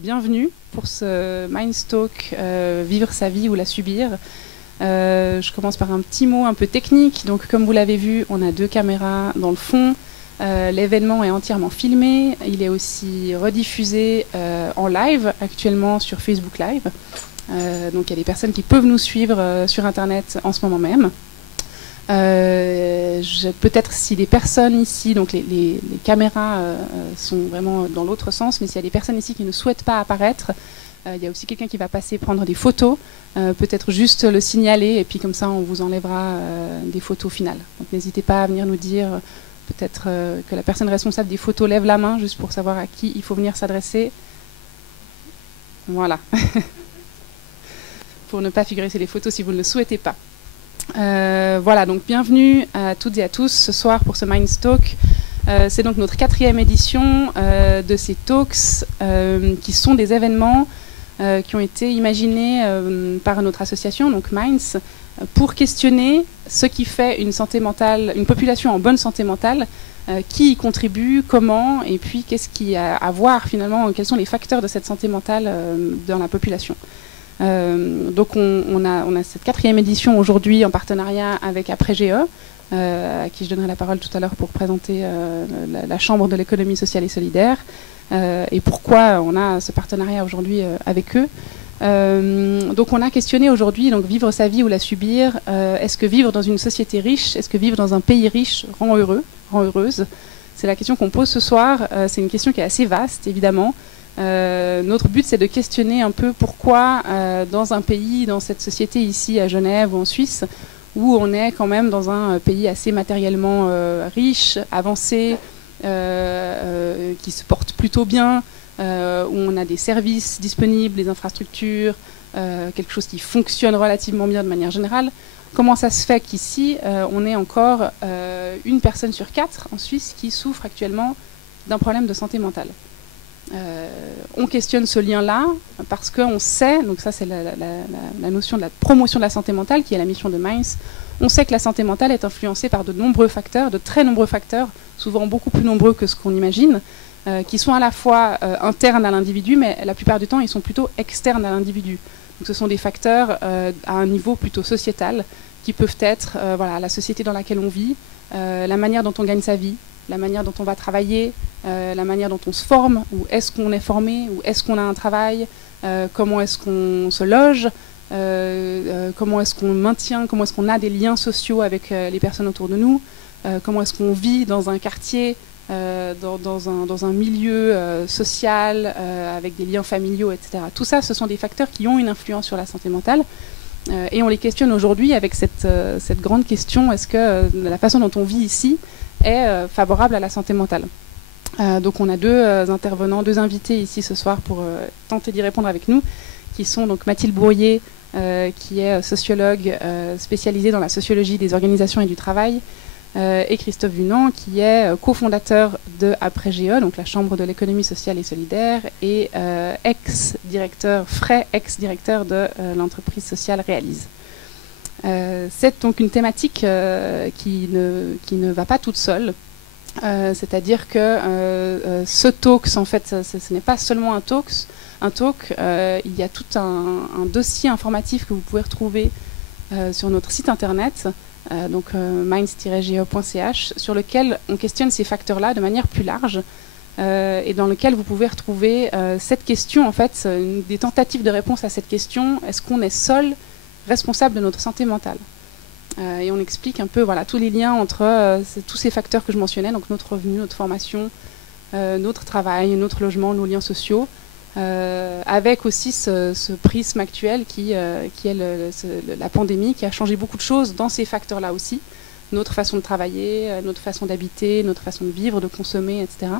Bienvenue pour ce Mindstalk Vivre sa vie ou la subir. Je commence par un petit mot un peu technique. Donc, comme vous l'avez vu, on a 2 caméras dans le fond. L'événement est entièrement filmé. Il est aussi rediffusé en live actuellement sur Facebook Live. Donc, il y a des personnes qui peuvent nous suivre sur Internet en ce moment même. Peut-être si des personnes ici, donc les caméras sont vraiment dans l'autre sens, mais s'il y a des personnes ici qui ne souhaitent pas apparaître, il y a aussi quelqu'un qui va passer prendre des photos, peut-être juste le signaler, et puis comme ça on vous enlèvera des photos finales. Donc n'hésitez pas à venir nous dire, peut-être que la personne responsable des photos lève la main, juste pour savoir à qui il faut venir s'adresser. Voilà. Pour ne pas figurer sur les photos si vous ne le souhaitez pas. Voilà, donc bienvenue à toutes et à tous ce soir pour ce Mindstalk. C'est donc notre 4e édition de ces talks qui sont des événements qui ont été imaginés par notre association, donc Minds, pour questionner ce qui fait une santé mentale, une population en bonne santé mentale, qui y contribue, comment, et puis qu'est-ce qu'il y a à voir finalement, quels sont les facteurs de cette santé mentale dans la population. Donc on a cette 4e édition aujourd'hui en partenariat avec Après-GE, à qui je donnerai la parole tout à l'heure pour présenter la Chambre de l'économie sociale et solidaire, et pourquoi on a ce partenariat aujourd'hui avec eux. Donc on a questionné aujourd'hui, donc vivre sa vie ou la subir, est-ce que vivre dans une société riche, est-ce que vivre dans un pays riche rend heureux, rend heureuse? C'est la question qu'on pose ce soir. C'est une question qui est assez vaste évidemment. Notre but, c'est de questionner un peu pourquoi dans un pays, dans cette société ici à Genève ou en Suisse, où on est quand même dans un pays assez matériellement riche, avancé, qui se porte plutôt bien, où on a des services disponibles, des infrastructures, quelque chose qui fonctionne relativement bien de manière générale. Comment ça se fait qu'ici, on est encore 1 personne sur 4 en Suisse qui souffre actuellement d'un problème de santé mentale? On questionne ce lien-là parce qu'on sait, donc ça c'est la notion de la promotion de la santé mentale qui est la mission de Minds. On sait que la santé mentale est influencée par de nombreux facteurs, de très nombreux facteurs, souvent beaucoup plus nombreux que ce qu'on imagine, qui sont à la fois internes à l'individu, mais la plupart du temps ils sont plutôt externes à l'individu. Donc ce sont des facteurs à un niveau plutôt sociétal qui peuvent être voilà, la société dans laquelle on vit, la manière dont on gagne sa vie, la manière dont on va travailler, la manière dont on se forme, ou est-ce qu'on est formé, ou est-ce qu'on a un travail, comment est-ce qu'on se loge, comment est-ce qu'on maintient, comment est-ce qu'on a des liens sociaux avec les personnes autour de nous, comment est-ce qu'on vit dans un quartier, dans un milieu social, avec des liens familiaux, etc. Tout ça, ce sont des facteurs qui ont une influence sur la santé mentale. Et on les questionne aujourd'hui avec cette grande question, est-ce que la façon dont on vit ici est favorable à la santé mentale? Donc on a 2 intervenants, 2 invités ici ce soir pour tenter d'y répondre avec nous, qui sont donc Mathilde Bourrier, qui est sociologue spécialisée dans la sociologie des organisations et du travail, et Christophe Vunant, qui est cofondateur de Après-GE, donc la Chambre de l'économie sociale et solidaire, et ex-directeur de l'entreprise sociale Réalise. C'est donc une thématique qui ne va pas toute seule. C'est-à-dire que ce talk, en fait, ce n'est pas seulement un talk, il y a tout un dossier informatif que vous pouvez retrouver sur notre site internet, donc minds-ge.ch, sur lequel on questionne ces facteurs-là de manière plus large, et dans lequel vous pouvez retrouver cette question, en fait, des tentatives de réponse à cette question, est-ce qu'on est seul responsable de notre santé mentale? Et on explique un peu voilà, tous les liens entre tous ces facteurs que je mentionnais, donc notre revenu, notre formation, notre travail, notre logement, nos liens sociaux, avec aussi ce prisme actuel qui est la pandémie, qui a changé beaucoup de choses dans ces facteurs-là aussi, notre façon de travailler, notre façon d'habiter, notre façon de vivre, de consommer, etc.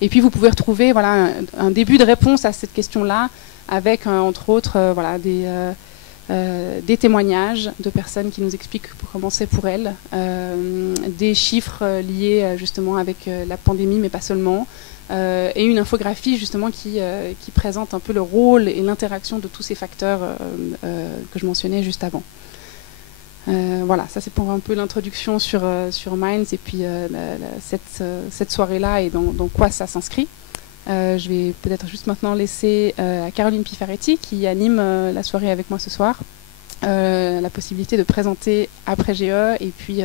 Et puis vous pouvez retrouver voilà, un début de réponse à cette question-là, avec entre autres voilà, des témoignages de personnes qui nous expliquent comment c'est pour elles, des chiffres liés justement avec la pandémie, mais pas seulement, et une infographie justement qui présente un peu le rôle et l'interaction de tous ces facteurs que je mentionnais juste avant. Voilà, ça c'est pour un peu l'introduction sur Minds et puis cette soirée-là et dans quoi ça s'inscrit. Je vais peut-être juste maintenant laisser à Caroline Pifaretti, qui anime la soirée avec moi ce soir, la possibilité de présenter après GE et puis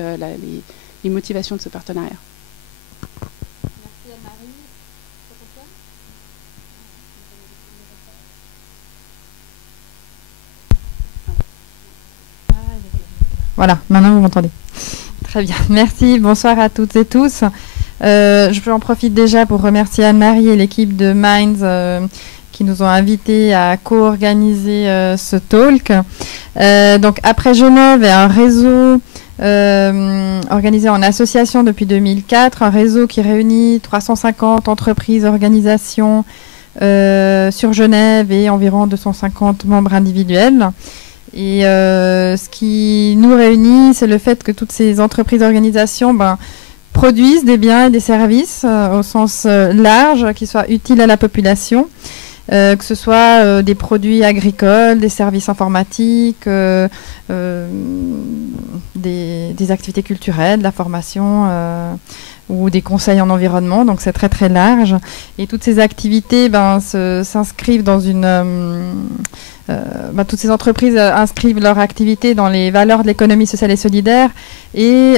les motivations de ce partenariat. Merci Anne-Marie. Voilà, maintenant vous m'entendez. Très bien, merci, bonsoir à toutes et tous. Je en profite déjà pour remercier Anne-Marie et l'équipe de Minds qui nous ont invités à co-organiser ce talk. Donc après Genève est un réseau organisé en association depuis 2004, un réseau qui réunit 350 entreprises, organisations sur Genève et environ 250 membres individuels. Et ce qui nous réunit, c'est le fait que toutes ces entreprises, organisations, produisent des biens et des services au sens large, qui soient utiles à la population, que ce soit des produits agricoles, des services informatiques, des activités culturelles, de la formation ou des conseils en environnement. Donc c'est très très large. Et toutes ces activités s'inscrivent dans une... toutes ces entreprises inscrivent leur activité dans les valeurs de l'économie sociale et solidaire et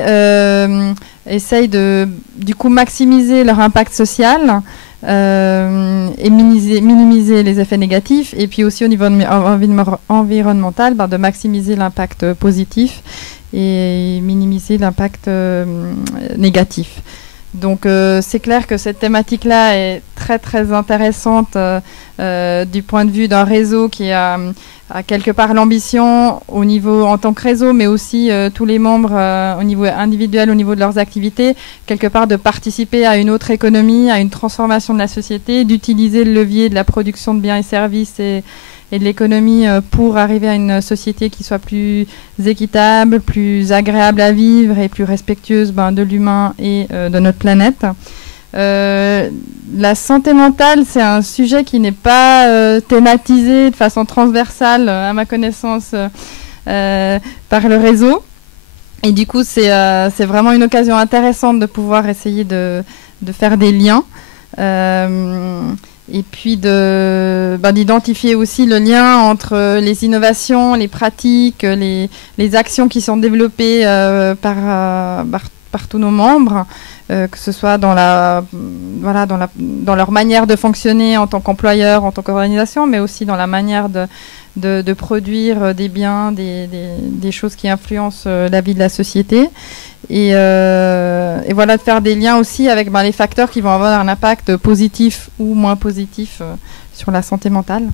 essayent de, du coup, maximiser leur impact social et minimiser les effets négatifs, et puis aussi au niveau environnemental, de maximiser l'impact positif et minimiser l'impact négatif. Donc c'est clair que cette thématique-là est très très intéressante du point de vue d'un réseau qui a quelque part l'ambition au niveau en tant que réseau, mais aussi tous les membres au niveau individuel, au niveau de leurs activités, quelque part de participer à une autre économie, à une transformation de la société, d'utiliser le levier de la production de biens et services et de l'économie pour arriver à une société qui soit plus équitable, plus agréable à vivre et plus respectueuse de l'humain et de notre planète. La santé mentale, c'est un sujet qui n'est pas thématisé de façon transversale, à ma connaissance, par le réseau. Et du coup, c'est vraiment une occasion intéressante de pouvoir essayer de faire des liens. Et puis d'identifier aussi le lien entre les innovations, les pratiques, les actions qui sont développées par tous nos membres, que ce soit dans leur manière de fonctionner en tant qu'employeur, en tant qu'organisation, mais aussi dans la manière de produire des biens, des choses qui influencent la vie de la société. Et voilà, de faire des liens aussi avec les facteurs qui vont avoir un impact positif ou moins positif sur la santé mentale.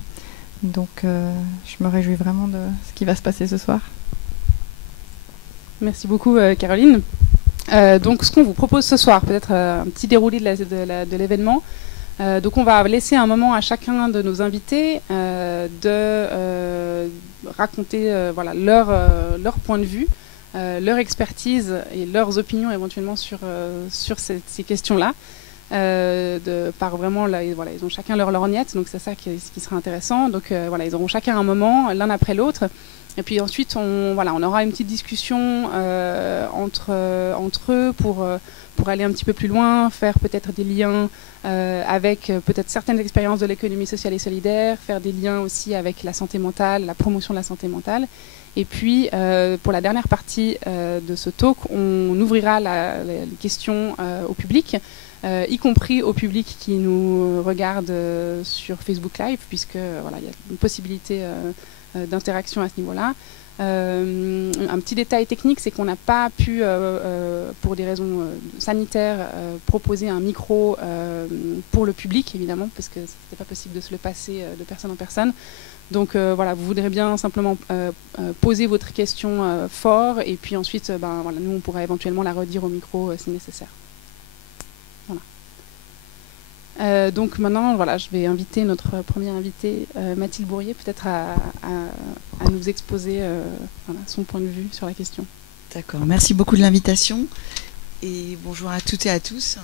Donc je me réjouis vraiment de ce qui va se passer ce soir. Merci beaucoup Caroline. Donc ce qu'on vous propose ce soir, peut-être un petit déroulé de l'événement. Donc on va laisser un moment à chacun de nos invités de raconter leur point de vue, leur expertise et leurs opinions éventuellement sur ces questions-là. Par vraiment, là, ils ont chacun leur lorgnette, donc c'est ça qui sera intéressant. Donc ils auront chacun un moment, l'un après l'autre. Et puis ensuite, on aura une petite discussion entre eux pour aller un petit peu plus loin, faire peut-être des liens avec peut-être certaines expériences de l'économie sociale et solidaire, faire des liens aussi avec la santé mentale, la promotion de la santé mentale. Et puis, pour la dernière partie de ce talk, on ouvrira les questions au public, y compris au public qui nous regarde sur Facebook Live, puisque il y a une possibilité d'interaction à ce niveau-là. Un petit détail technique, c'est qu'on n'a pas pu, pour des raisons sanitaires, proposer un micro pour le public, évidemment, parce que ce n'était pas possible de se le passer de personne en personne. Donc vous voudrez bien simplement poser votre question fort, et puis ensuite, nous, on pourra éventuellement la redire au micro si nécessaire. Voilà. Donc maintenant, je vais inviter notre première invitée, Mathilde Bourrier, peut-être à nous exposer son point de vue sur la question. D'accord, merci beaucoup de l'invitation et bonjour à toutes et à tous.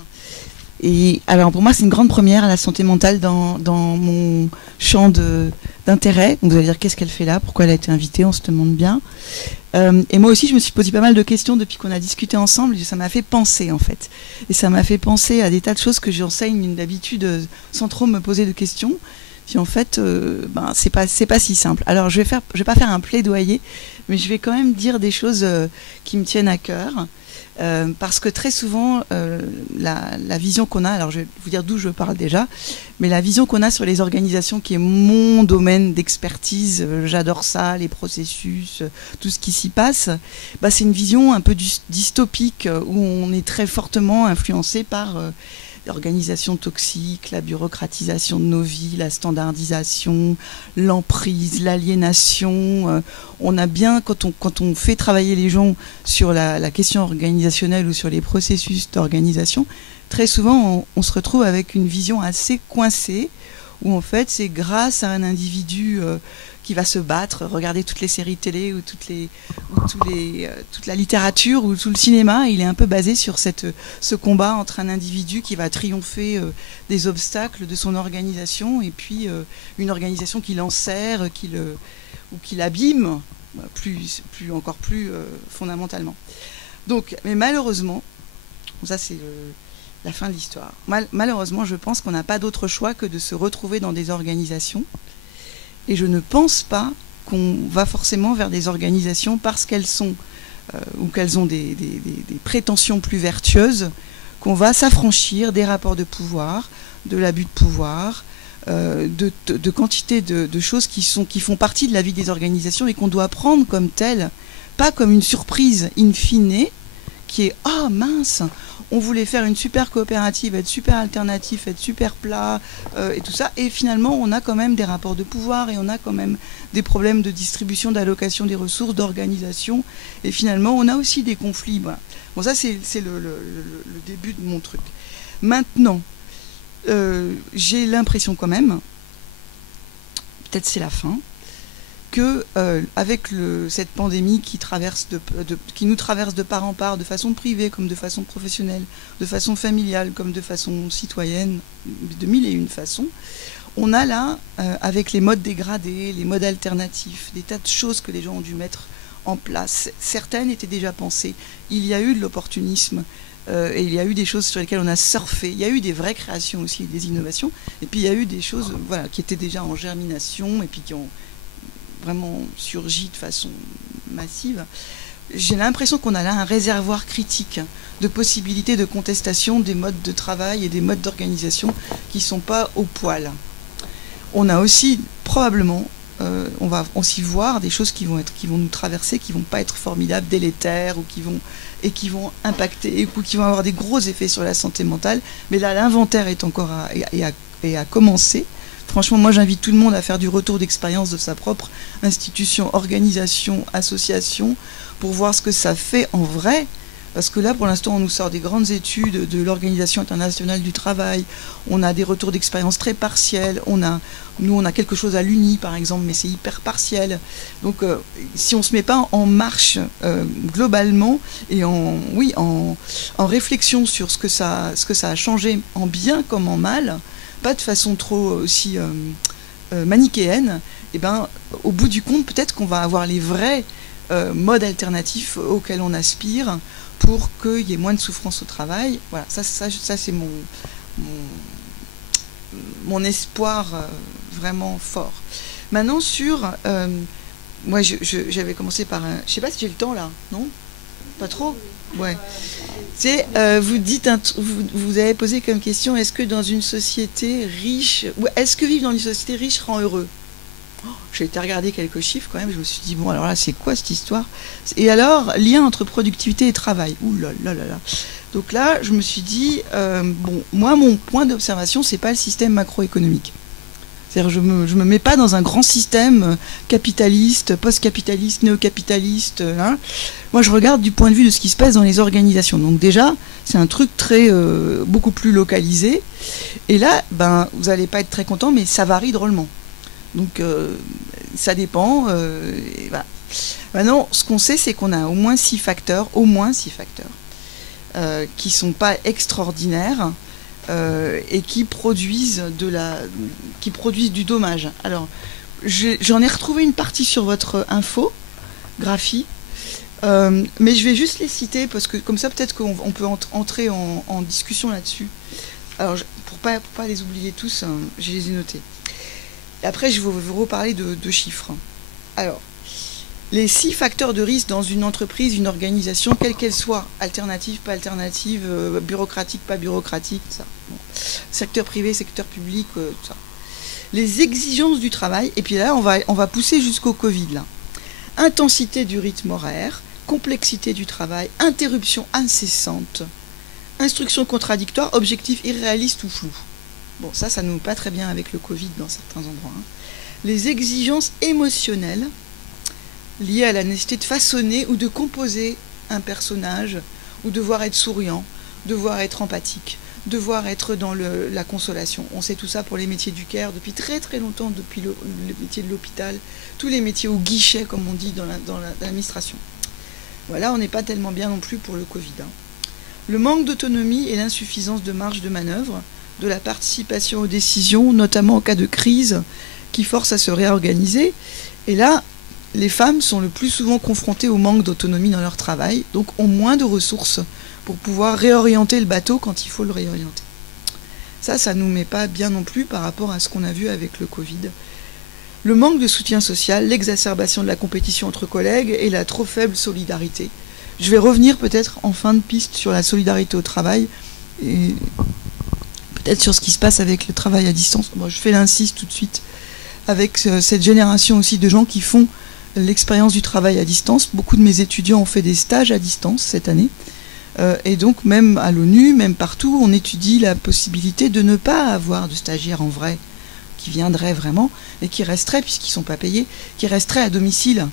Et alors pour moi c'est une grande première, la santé mentale dans mon champ d'intérêt. Donc vous allez dire qu'est-ce qu'elle fait là, pourquoi elle a été invitée, on se demande bien. Et moi aussi je me suis posé pas mal de questions depuis qu'on a discuté ensemble, et ça m'a fait penser en fait. Et ça m'a fait penser à des tas de choses que j'enseigne d'habitude sans trop me poser de questions. Puis en fait, c'est pas si simple. Alors je vais pas faire un plaidoyer, mais je vais quand même dire des choses qui me tiennent à cœur. Parce que très souvent, la vision qu'on a, alors je vais vous dire d'où je parle déjà, mais la vision qu'on a sur les organisations, qui est mon domaine d'expertise, j'adore ça, les processus, tout ce qui s'y passe, c'est une vision un peu dystopique, où on est très fortement influencé par l'organisation toxique, la bureaucratisation de nos vies, la standardisation, l'emprise, l'aliénation. On a bien, quand on fait travailler les gens sur la question organisationnelle ou sur les processus d'organisation, très souvent on se retrouve avec une vision assez coincée, où en fait c'est grâce à un individu qui va se battre, regarder toutes les séries télé ou toute la littérature ou tout le cinéma, il est un peu basé sur ce combat entre un individu qui va triompher des obstacles de son organisation, et puis une organisation qui l'enserre, ou qui l'abîme encore plus fondamentalement. Donc, mais malheureusement, ça c'est la fin de l'histoire. Malheureusement, je pense qu'on n'a pas d'autre choix que de se retrouver dans des organisations. Et je ne pense pas qu'on va forcément vers des organisations parce qu'elles sont ou qu'elles ont des prétentions plus vertueuses, qu'on va s'affranchir des rapports de pouvoir, de l'abus de pouvoir, de quantité de choses qui font partie de la vie des organisations et qu'on doit prendre comme telles, pas comme une surprise in fine, qui est « Ah mince, on voulait faire une super coopérative, être super alternatif, être super plat, et tout ça. Et finalement, on a quand même des rapports de pouvoir et on a quand même des problèmes de distribution, d'allocation des ressources, d'organisation. Et finalement, on a aussi des conflits. Voilà. Bon, ça, c'est le début de mon truc. Maintenant, j'ai l'impression quand même, peut-être c'est la fin, que avec cette pandémie qui nous traverse de part en part, de façon privée comme de façon professionnelle, de façon familiale comme de façon citoyenne, de mille et une façons, on a là, avec les modes dégradés, les modes alternatifs, des tas de choses que les gens ont dû mettre en place. Certaines étaient déjà pensées. Il y a eu de l'opportunisme, et il y a eu des choses sur lesquelles on a surfé. Il y a eu des vraies créations aussi, des innovations, et puis il y a eu des choses qui étaient déjà en germination et puis qui ont vraiment surgi de façon massive. J'ai l'impression qu'on a là un réservoir critique de possibilités de contestation des modes de travail et des modes d'organisation qui ne sont pas au poil. On a aussi probablement, on va aussi voir des choses qui vont nous traverser, qui ne vont pas être formidables, délétères, ou qui vont impacter, ou qui vont avoir des gros effets sur la santé mentale. Mais là, l'inventaire est encore à commencer. Franchement, moi, j'invite tout le monde à faire du retour d'expérience de sa propre institution, organisation, association, pour voir ce que ça fait en vrai. Parce que là, pour l'instant, on nous sort des grandes études de l'Organisation internationale du travail. On a des retours d'expérience très partiels. Nous, on a quelque chose à l'UNI, par exemple, mais c'est hyper partiel. Donc, si on ne se met pas en marche globalement et en réflexion sur ce que ça a changé en bien comme en mal, pas de façon trop aussi manichéenne, et au bout du compte, peut-être qu'on va avoir les vrais modes alternatifs auxquels on aspire pour qu'il y ait moins de souffrance au travail. Voilà, ça c'est mon espoir vraiment fort. Maintenant moi j'avais commencé par un... Je sais pas si j'ai le temps là, non? Pas trop? Ouais. Vous avez posé comme question, est-ce que dans une société riche, ou est-ce que vivre dans une société riche rend heureux? J'ai été regarder quelques chiffres quand même, je me suis dit, bon, alors là, c'est quoi cette histoire? Et alors, lien entre productivité et travail. Ouh là là là là. Donc là, je me suis dit, moi, mon point d'observation, c'est pas le système macroéconomique. C'est-à-dire, je me mets pas dans un grand système capitaliste, post-capitaliste, néo-capitaliste. Hein. Moi, je regarde du point de vue de ce qui se passe dans les organisations. Donc déjà, c'est un truc beaucoup plus localisé. Et là, vous n'allez pas être très content, mais ça varie drôlement. Donc, ça dépend. Maintenant, ce qu'on sait, c'est qu'on a au moins 6 facteurs, qui ne sont pas extraordinaires, et qui produisent du dommage. Alors, j'en ai retrouvé une partie sur votre infographie, mais je vais juste les citer parce que comme ça peut-être qu'on peut entrer en discussion là-dessus. Alors, pour pas les oublier tous, hein, je les ai notés. Et après, je vais vous reparler de chiffres. Alors, les 6 facteurs de risque dans une entreprise, une organisation, quelle qu'elle soit, alternative, pas alternative, bureaucratique, pas bureaucratique, tout ça. Bon. Secteur privé, secteur public, tout ça. Les exigences du travail, et puis là, on va pousser jusqu'au Covid, là. Intensité du rythme horaire, complexité du travail, interruption incessante, instructions contradictoires, objectifs irréalistes ou flous. Bon, ça ne nous va pas très bien avec le Covid dans certains endroits. Hein. Les exigences émotionnelles liées à la nécessité de façonner ou de composer un personnage, ou devoir être souriant, devoir être empathique, devoir être dans la consolation. On sait tout ça pour les métiers du care depuis très très longtemps, depuis le métier de l'hôpital, tous les métiers au guichet, comme on dit dans l'administration. Voilà, on n'est pas tellement bien non plus pour le Covid. Hein. Le manque d'autonomie et l'insuffisance de marge de manœuvre, de la participation aux décisions, notamment en cas de crise, qui force à se réorganiser. Et là, les femmes sont le plus souvent confrontées au manque d'autonomie dans leur travail, donc ont moins de ressources pour pouvoir réorienter le bateau quand il faut le réorienter. Ça ne nous met pas bien non plus par rapport à ce qu'on a vu avec le Covid. Le manque de soutien social, l'exacerbation de la compétition entre collègues et la trop faible solidarité. Je vais revenir peut-être en fin de piste sur la solidarité au travail et peut-être sur ce qui se passe avec le travail à distance. Bon, je fais l'incise tout de suite avec cette génération aussi de gens qui font l'expérience du travail à distance. Beaucoup de mes étudiants ont fait des stages à distance cette année. Et donc même à l'ONU, même partout, on étudie la possibilité de ne pas avoir de stagiaires en vrai, qui viendraient vraiment, et qui resteraient, puisqu'ils ne sont pas payés, qui resteraient à domicile.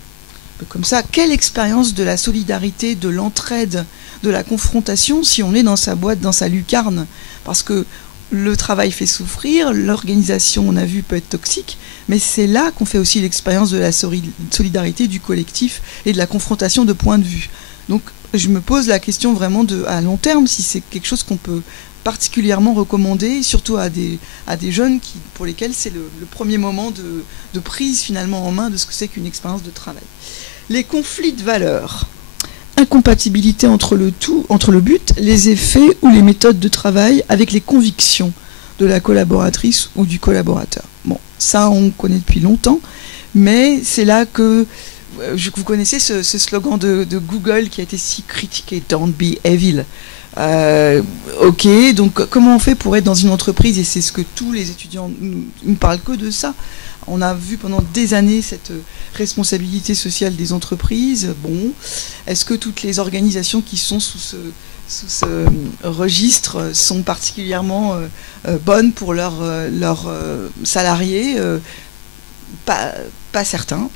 Comme ça, quelle expérience de la solidarité, de l'entraide, de la confrontation, si on est dans sa boîte, dans sa lucarne. Parce que le travail fait souffrir, l'organisation, on a vu, peut être toxique, mais c'est là qu'on fait aussi l'expérience de la solidarité du collectif et de la confrontation de points de vue. Donc, je me pose la question vraiment à long terme, si c'est quelque chose qu'on peut particulièrement recommander, surtout à des jeunes pour lesquels c'est le premier moment de prise finalement en main de ce que c'est qu'une expérience de travail. Les conflits de valeurs, incompatibilité entre le but, les effets ou les méthodes de travail avec les convictions de la collaboratrice ou du collaborateur. Bon, ça on connaît depuis longtemps, mais c'est là que vous connaissez ce slogan de Google qui a été si critiqué, Don't be evil. Ok, donc comment on fait pour être dans une entreprise, et c'est ce que tous les étudiants ne parlent que de ça. On a vu pendant des années cette responsabilité sociale des entreprises. Bon, est-ce que toutes les organisations qui sont sous ce registre sont particulièrement bonnes pour leurs salariés? Pas certain.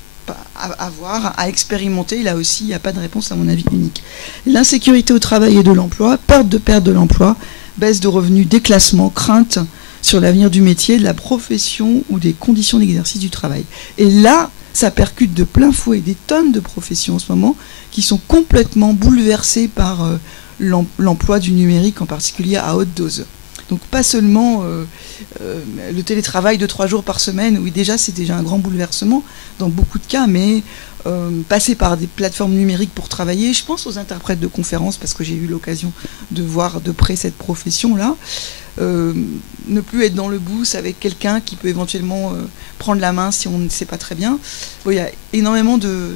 À voir, à expérimenter. Là aussi, il n'y a pas de réponse, à mon avis, unique. L'insécurité au travail et de l'emploi, peur de perte de l'emploi, baisse de revenus, déclassement, crainte sur l'avenir du métier, de la profession ou des conditions d'exercice du travail. Et là, ça percute de plein fouet des tonnes de professions en ce moment qui sont complètement bouleversées par l'emploi du numérique, en particulier à haute dose. Donc pas seulement le télétravail de 3 jours par semaine, oui déjà c'est déjà un grand bouleversement dans beaucoup de cas, mais passer par des plateformes numériques pour travailler, je pense aux interprètes de conférences parce que j'ai eu l'occasion de voir de près cette profession-là, ne plus être dans le booth avec quelqu'un qui peut éventuellement prendre la main si on ne sait pas très bien. Bon, il y a énormément de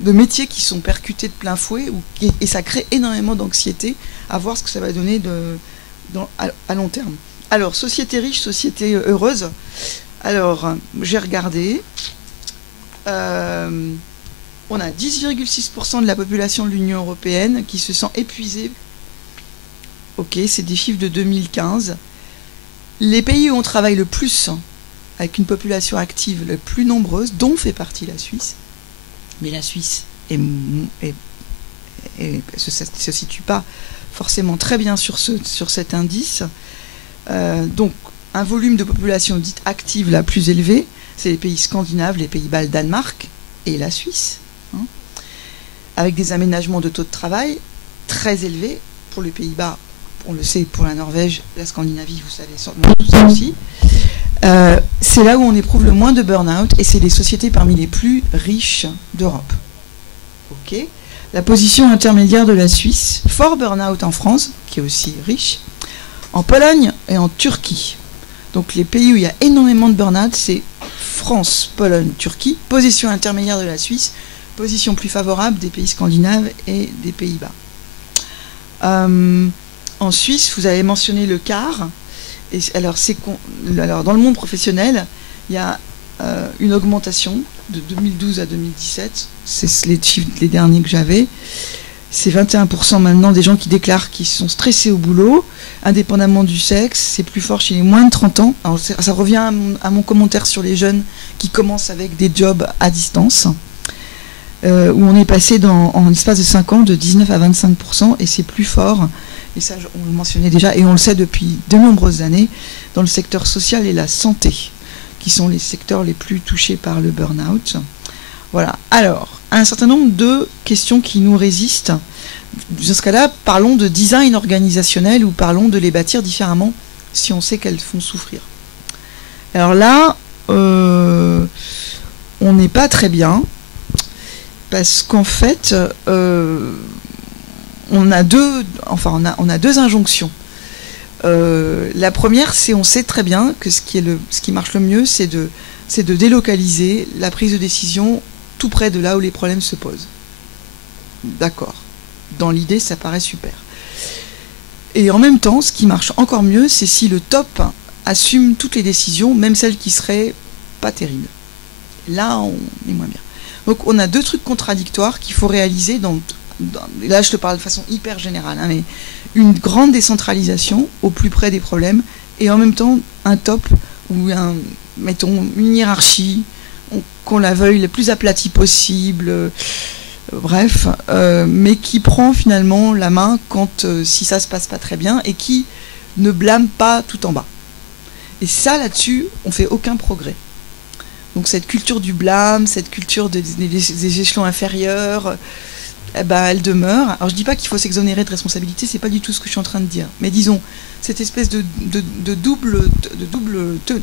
métiers qui sont percutés de plein fouet et ça crée énormément d'anxiété à voir ce que ça va donner à long terme. Alors, société riche, société heureuse. Alors, j'ai regardé. On a 10,6% de la population de l'Union européenne qui se sent épuisée. Ok, c'est des chiffres de 2015. Les pays où on travaille le plus, avec une population active la plus nombreuse, dont fait partie la Suisse. Mais la Suisse se situe pas forcément très bien sur cet indice. Donc, un volume de population dite active la plus élevée, c'est les pays scandinaves, les Pays-Bas, le Danemark et la Suisse, hein, avec des aménagements de taux de travail très élevés. Pour les Pays-Bas, on le sait pour la Norvège, la Scandinavie, vous savez sûrement tout ça aussi. C'est là où on éprouve le moins de burn-out et c'est les sociétés parmi les plus riches d'Europe. Ok. La position intermédiaire de la Suisse, fort burn-out en France, qui est aussi riche, en Pologne et en Turquie. Donc les pays où il y a énormément de burn-out, c'est France, Pologne, Turquie, position intermédiaire de la Suisse, position plus favorable des pays scandinaves et des Pays-Bas. En Suisse, vous avez mentionné le quart. Et alors, dans le monde professionnel, il y a une augmentation de 2012 à 2017. C'est les chiffres, les derniers que j'avais. C'est 21% maintenant des gens qui déclarent qu'ils sont stressés au boulot, indépendamment du sexe. C'est plus fort chez les moins de 30 ans. Alors, ça revient à mon commentaire sur les jeunes qui commencent avec des jobs à distance, où on est passé en l'espace de 5 ans de 19 à 25%, et c'est plus fort. Et ça, on le mentionnait déjà, et on le sait depuis de nombreuses années, dans le secteur social et la santé, qui sont les secteurs les plus touchés par le burn-out. Voilà. Alors, un certain nombre de questions qui nous résistent. Dans ce cas-là, parlons de design organisationnel ou parlons de les bâtir différemment si on sait qu'elles font souffrir. Alors là, on n'est pas très bien, parce qu'en fait, on a deux injonctions. La première, c'est on sait très bien que ce qui marche le mieux, c'est de délocaliser la prise de décision tout près de là où les problèmes se posent. D'accord. Dans l'idée, ça paraît super. Et en même temps, ce qui marche encore mieux, c'est si le top assume toutes les décisions, même celles qui seraient pas terribles. Là, on est moins bien. Donc, on a deux trucs contradictoires qu'il faut réaliser là, je te parle de façon hyper générale, hein, mais une grande décentralisation au plus près des problèmes et en même temps un top ou mettons une hiérarchie, qu'on la veuille le plus aplatie possible, bref, mais qui prend finalement la main quand si ça se passe pas très bien et qui ne blâme pas tout en bas. Et ça, là-dessus, on fait aucun progrès. Donc cette culture du blâme, cette culture des échelons inférieurs, elle demeure. Alors je dis pas qu'il faut s'exonérer de responsabilité, c'est pas du tout ce que je suis en train de dire. Mais disons, cette espèce de double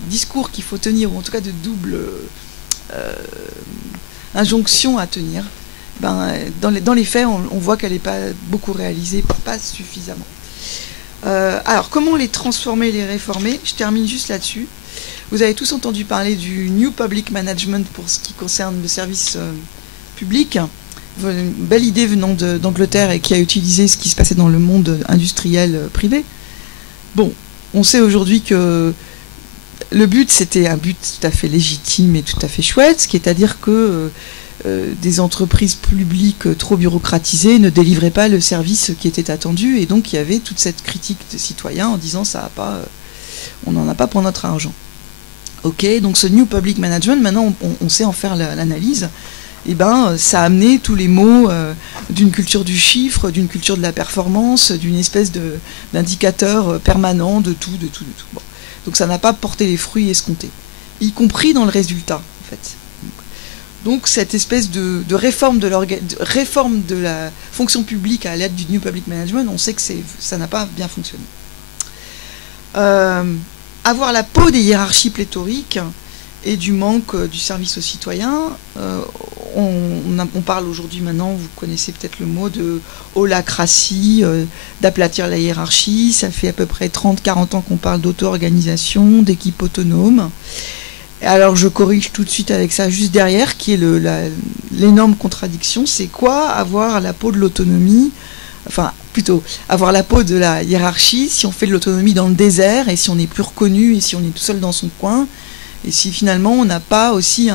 discours qu'il faut tenir, ou en tout cas de double injonction à tenir, dans les faits, on voit qu'elle n'est pas beaucoup réalisée, pas suffisamment. Alors comment les transformer, les réformer? Je termine juste là-dessus. Vous avez tous entendu parler du New Public Management pour ce qui concerne le service public. Une belle idée venant d'Angleterre et qui a utilisé ce qui se passait dans le monde industriel privé. Bon, on sait aujourd'hui que le but, c'était un but tout à fait légitime et tout à fait chouette, ce qui est à dire que des entreprises publiques trop bureaucratisées ne délivraient pas le service qui était attendu, et donc il y avait toute cette critique des citoyens en disant ça a pas, on n'en a pas pour notre argent. Ok, donc ce New Public Management, maintenant on sait en faire l'analyse. Et ça a amené tous les mots d'une culture du chiffre, d'une culture de la performance, d'une espèce d'indicateur permanent de tout. Bon. Donc ça n'a pas porté les fruits escomptés, y compris dans le résultat, en fait. Donc cette espèce de réforme de la fonction publique à l'aide du New Public Management, on sait que ça n'a pas bien fonctionné. Avoir la peau des hiérarchies pléthoriques et du manque du service aux citoyens, on parle aujourd'hui maintenant, vous connaissez peut-être le mot de holacratie, d'aplatir la hiérarchie. Ça fait à peu près 30-40 ans qu'on parle d'auto-organisation, d'équipe autonome. Alors je corrige tout de suite avec ça juste derrière, qui est l'énorme contradiction. C'est quoi avoir la peau de l'autonomie, enfin plutôt avoir la peau de la hiérarchie si on fait de l'autonomie dans le désert et si on n'est plus reconnu et si on est tout seul dans son coin, et si finalement on n'a pas aussi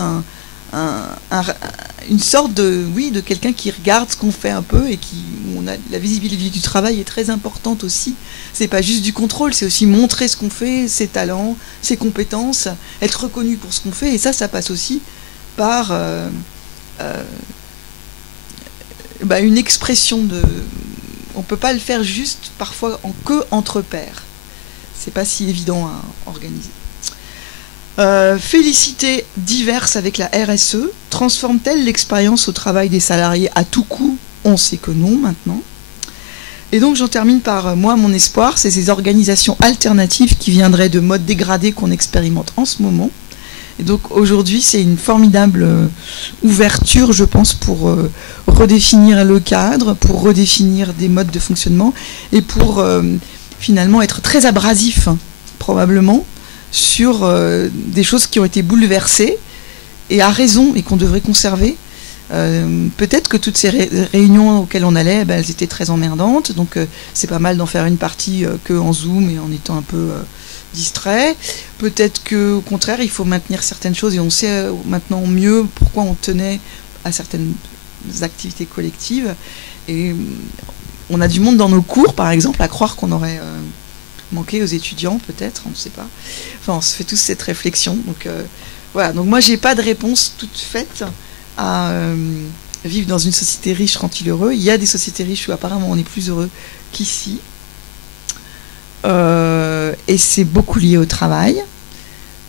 une sorte de quelqu'un qui regarde ce qu'on fait un peu, et où on a la visibilité du travail est très importante aussi. C'est pas juste du contrôle, c'est aussi montrer ce qu'on fait, ses talents, ses compétences, être reconnu pour ce qu'on fait, et ça passe aussi par une expression de... On peut pas le faire juste parfois entre pairs. C'est pas si évident à organiser. Félicité diverse avec la RSE transforme-t-elle l'expérience au travail des salariés à tout coup? On sait que non maintenant. Et donc j'en termine par, moi, mon espoir, c'est ces organisations alternatives qui viendraient de modes dégradés qu'on expérimente en ce moment. Et donc aujourd'hui, c'est une formidable ouverture, je pense, pour redéfinir le cadre, pour redéfinir des modes de fonctionnement et pour finalement être très abrasif, probablement, sur des choses qui ont été bouleversées et à raison et qu'on devrait conserver. Peut-être que toutes ces réunions auxquelles on allait, elles étaient très emmerdantes, donc c'est pas mal d'en faire une partie que en Zoom et en étant un peu distrait. Peut-être qu'au contraire, il faut maintenir certaines choses et on sait maintenant mieux pourquoi on tenait à certaines activités collectives. Et on a du monde dans nos cours, par exemple, à croire qu'on aurait manqué aux étudiants, peut-être, on ne sait pas. Enfin, on se fait tous cette réflexion. Donc voilà, donc moi, j'ai pas de réponse toute faite à vivre dans une société riche rend-il heureux. Il y a des sociétés riches où apparemment on est plus heureux qu'ici. Et c'est beaucoup lié au travail.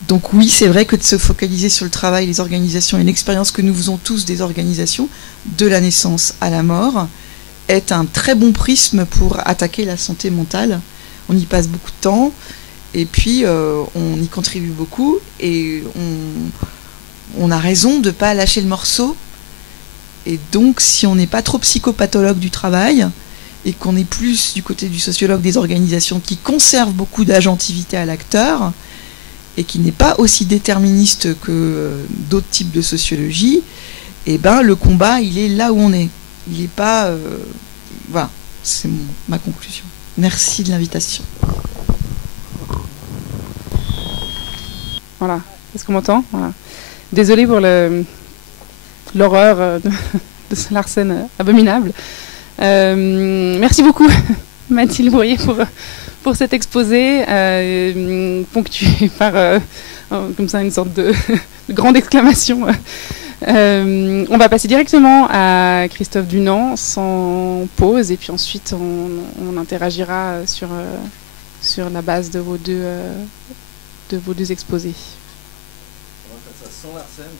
Donc oui, c'est vrai que de se focaliser sur le travail, les organisations et l'expérience que nous faisons tous des organisations, de la naissance à la mort, est un très bon prisme pour attaquer la santé mentale. On y passe beaucoup de temps et puis on y contribue beaucoup et on a raison de ne pas lâcher le morceau. Et donc si on n'est pas trop psychopathologue du travail, et qu'on est plus du côté du sociologue des organisations qui conserve beaucoup d'agentivité à l'acteur et qui n'est pas aussi déterministe que d'autres types de sociologie, et ben le combat, il est là où on est. Il n'est pas... voilà, c'est ma conclusion. Merci de l'invitation. Voilà, est-ce qu'on m'entend? Voilà. Désolée pour l'horreur de ce Larsen abominable. Merci beaucoup Mathilde Bourrier pour cet exposé ponctué par comme ça une sorte de grande exclamation. On va passer directement à Christophe Dunant sans pause et puis ensuite on interagira sur la base de vos deux exposés. On va faire ça sans Larsen,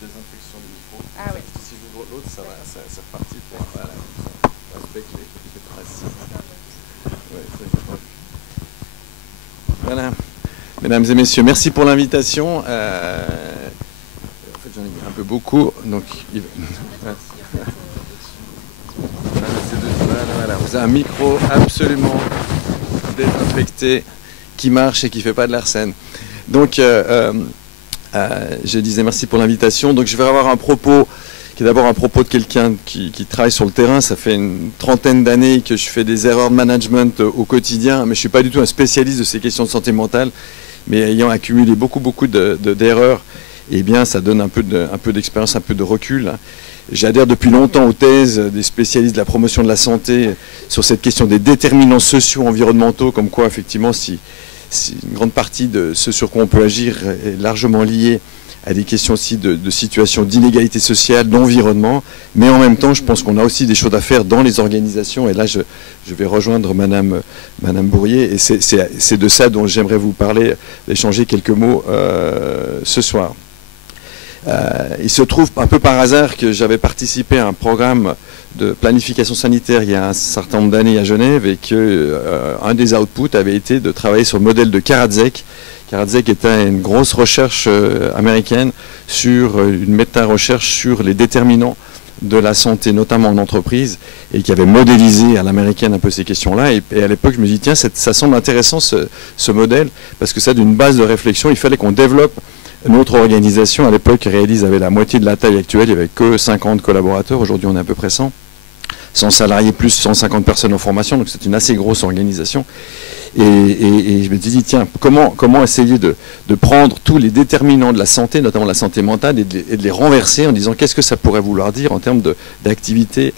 désinfection du micro. Ah ouais. Si j'ouvre l'autre, ça va, c'est reparti pour voilà. Respecte les principes. Ouais, voilà. Mesdames et messieurs, merci pour l'invitation. En fait, j'en ai mis un peu beaucoup, donc voilà. Vous avez un micro absolument désinfecté qui marche et qui ne fait pas de Larsen. Donc, je disais merci pour l'invitation. Donc, je vais avoir un propos qui est d'abord un propos de quelqu'un qui travaille sur le terrain. Ça fait une trentaine d'années que je fais des erreurs de management au quotidien, mais je ne suis pas du tout un spécialiste de ces questions de santé mentale. Mais ayant accumulé beaucoup d'erreurs, eh bien, ça donne un peu d'expérience, un peu de recul. J'adhère depuis longtemps aux thèses des spécialistes de la promotion de la santé sur cette question des déterminants sociaux environnementaux, comme quoi, effectivement, si une grande partie de ce sur quoi on peut agir est largement liée à des questions aussi de situations d'inégalité sociale, d'environnement, mais en même temps, je pense qu'on a aussi des choses à faire dans les organisations, et là, je vais rejoindre Madame Bourrier, et c'est de ça dont j'aimerais vous parler, échanger quelques mots ce soir. Il se trouve un peu par hasard que j'avais participé à un programme de planification sanitaire il y a un certain nombre d'années à Genève, et qu'un des outputs avait été de travailler sur le modèle de Karadzek. Karadzek était une grosse recherche américaine sur une méta-recherche sur les déterminants de la santé, notamment en entreprise, et qui avait modélisé à l'américaine un peu ces questions-là. Et à l'époque, je me dis, tiens, ça semble intéressant ce modèle, parce que ça, d'une base de réflexion, il fallait qu'on développe notre organisation. À l'époque, Réalise avait la moitié de la taille actuelle, il n'y avait que 50 collaborateurs, aujourd'hui on est à peu près 100 salariés plus 150 personnes en formation, donc c'est une assez grosse organisation. Et je me dis, tiens, comment essayer de prendre tous les déterminants de la santé, notamment la santé mentale, et de les renverser en disant qu'est-ce que ça pourrait vouloir dire en termes d'activité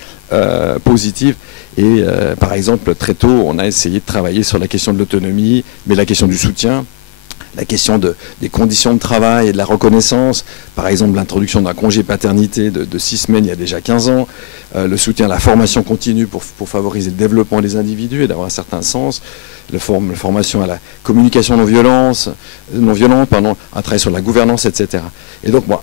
positive. Et par exemple, très tôt, on a essayé de travailler sur la question de l'autonomie, mais la question du soutien, la question des conditions de travail et de la reconnaissance, par exemple l'introduction d'un congé paternité de 6 semaines il y a déjà 15 ans, le soutien à la formation continue pour favoriser le développement des individus et d'avoir un certain sens, la formation à la communication non violente, un travail sur la gouvernance, etc. Et donc moi,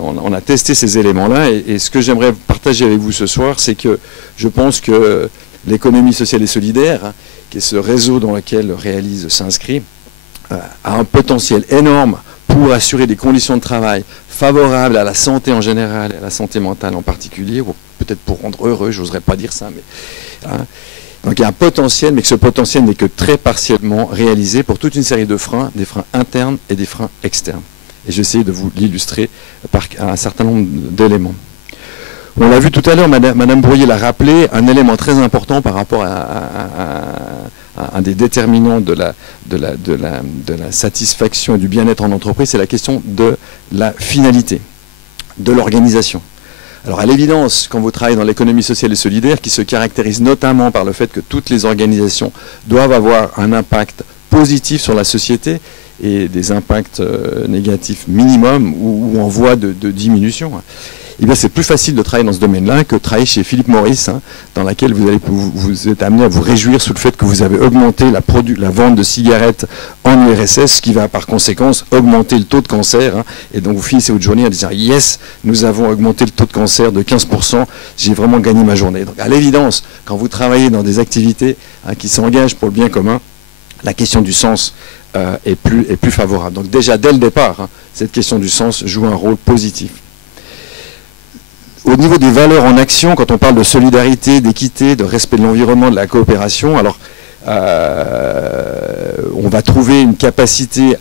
on a testé ces éléments-là et ce que j'aimerais partager avec vous ce soir, c'est que je pense que l'économie sociale et solidaire, hein, qui est ce réseau dans lequel Réalise s'inscrit, a un potentiel énorme pour assurer des conditions de travail favorables à la santé en général et à la santé mentale en particulier, ou peut-être pour rendre heureux, je n'oserais pas dire ça, mais... Hein. Donc il y a un potentiel, mais que ce potentiel n'est que très partiellement réalisé pour toute une série de freins, des freins internes et des freins externes. Et je vais essayer de vous l'illustrer par un certain nombre d'éléments. On l'a vu tout à l'heure, Madame Brouillet l'a rappelé, un élément très important par rapport à un des déterminants de la satisfaction et du bien-être en entreprise, c'est la question de la finalité, de l'organisation. Alors à l'évidence, quand vous travaillez dans l'économie sociale et solidaire, qui se caractérise notamment par le fait que toutes les organisations doivent avoir un impact positif sur la société et des impacts négatifs minimum ou en voie de diminution, eh bien c'est plus facile de travailler dans ce domaine-là que de travailler chez Philip Morris, hein, dans laquelle vous êtes amené à vous réjouir sous le fait que vous avez augmenté la vente de cigarettes en URSS, ce qui va par conséquence augmenter le taux de cancer. Hein, et donc vous finissez votre journée en disant « Yes, nous avons augmenté le taux de cancer de 15%, j'ai vraiment gagné ma journée ». Donc à l'évidence, quand vous travaillez dans des activités hein, qui s'engagent pour le bien commun, la question du sens est plus favorable. Donc déjà, dès le départ, hein, cette question du sens joue un rôle positif. Au niveau des valeurs en action, quand on parle de solidarité, d'équité, de respect de l'environnement, de la coopération, alors on va trouver une capacité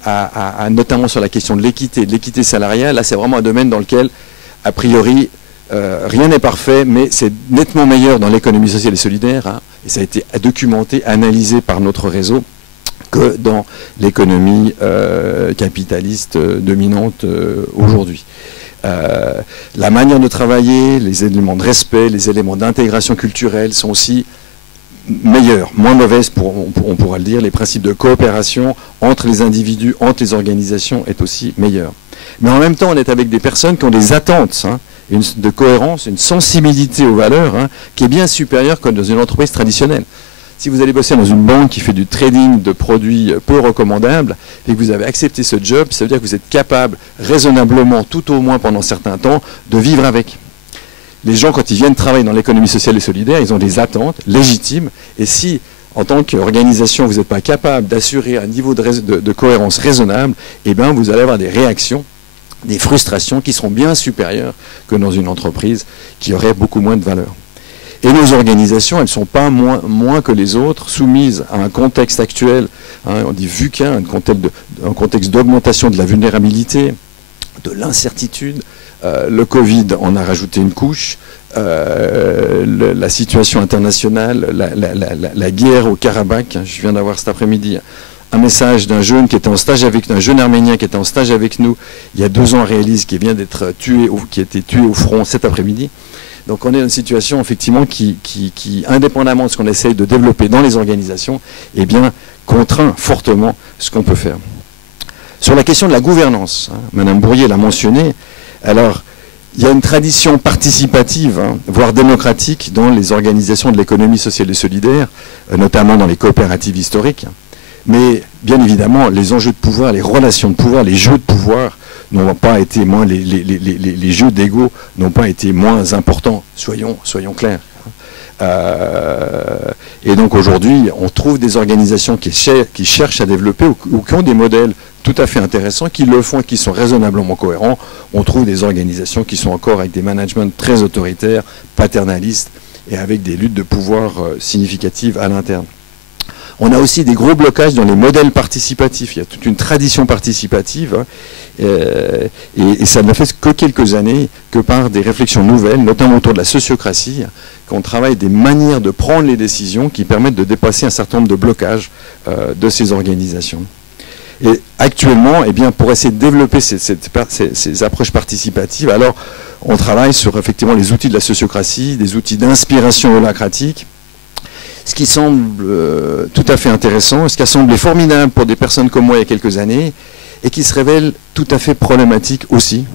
notamment sur la question de l'équité salariale. Là, c'est vraiment un domaine dans lequel, a priori, rien n'est parfait, mais c'est nettement meilleur dans l'économie sociale et solidaire, hein, et ça a été documenté, analysé par notre réseau, que dans l'économie capitaliste dominante aujourd'hui. La manière de travailler, les éléments de respect, les éléments d'intégration culturelle sont aussi meilleurs, moins mauvaises, on pourra le dire. Les principes de coopération entre les individus, entre les organisations est aussi meilleur. Mais en même temps, on est avec des personnes qui ont des attentes hein, de cohérence, une sensibilité aux valeurs hein, qui est bien supérieure que dans une entreprise traditionnelle. Si vous allez bosser dans une banque qui fait du trading de produits peu recommandables et que vous avez accepté ce job, ça veut dire que vous êtes capable, raisonnablement, tout au moins pendant certains temps, de vivre avec. Les gens, quand ils viennent travailler dans l'économie sociale et solidaire, ils ont des attentes légitimes. Et si, en tant qu'organisation, vous n'êtes pas capable d'assurer un niveau de cohérence raisonnable, eh bien, vous allez avoir des réactions, des frustrations qui seront bien supérieures que dans une entreprise qui aurait beaucoup moins de valeur. Et nos organisations, elles ne sont pas moins que les autres, soumises à un contexte actuel, hein, on dit VUCA, un contexte d'augmentation de la vulnérabilité, de l'incertitude. Le Covid en a rajouté une couche, la situation internationale, la guerre au Karabakh. Je viens d'avoir cet après-midi un message d'un jeune qui était en stage d'un jeune arménien qui était en stage avec nous il y a 2 ans à Réalise, qui vient d'être tué, qui a été tué au front cet après-midi. Donc on est dans une situation effectivement qui indépendamment de ce qu'on essaye de développer dans les organisations, eh bien, contraint fortement ce qu'on peut faire. Sur la question de la gouvernance, hein, Madame Brouillet l'a mentionné, alors il y a une tradition participative, hein, voire démocratique, dans les organisations de l'économie sociale et solidaire, notamment dans les coopératives historiques. Mais bien évidemment, les enjeux de pouvoir, les relations de pouvoir, les jeux de pouvoir n'ont pas été moins, les jeux d'ego n'ont pas été moins importants, soyons clairs. Et donc aujourd'hui, on trouve des organisations qui cherchent à développer ou qui ont des modèles tout à fait intéressants, qui le font et qui sont raisonnablement cohérents. On trouve des organisations qui sont encore avec des managements très autoritaires, paternalistes et avec des luttes de pouvoir significatives à l'interne. On a aussi des gros blocages dans les modèles participatifs. Il y a toute une tradition participative hein, et ça ne fait que quelques années que par des réflexions nouvelles, notamment autour de la sociocratie, qu'on travaille des manières de prendre les décisions qui permettent de dépasser un certain nombre de blocages de ces organisations. Et actuellement, eh bien, pour essayer de développer ces approches participatives, alors on travaille sur effectivement les outils de la sociocratie, des outils d'inspiration holacratique. ce qui semble tout à fait intéressant, ce qui a semblé formidable pour des personnes comme moi il y a quelques années, et qui se révèle tout à fait problématique aussi.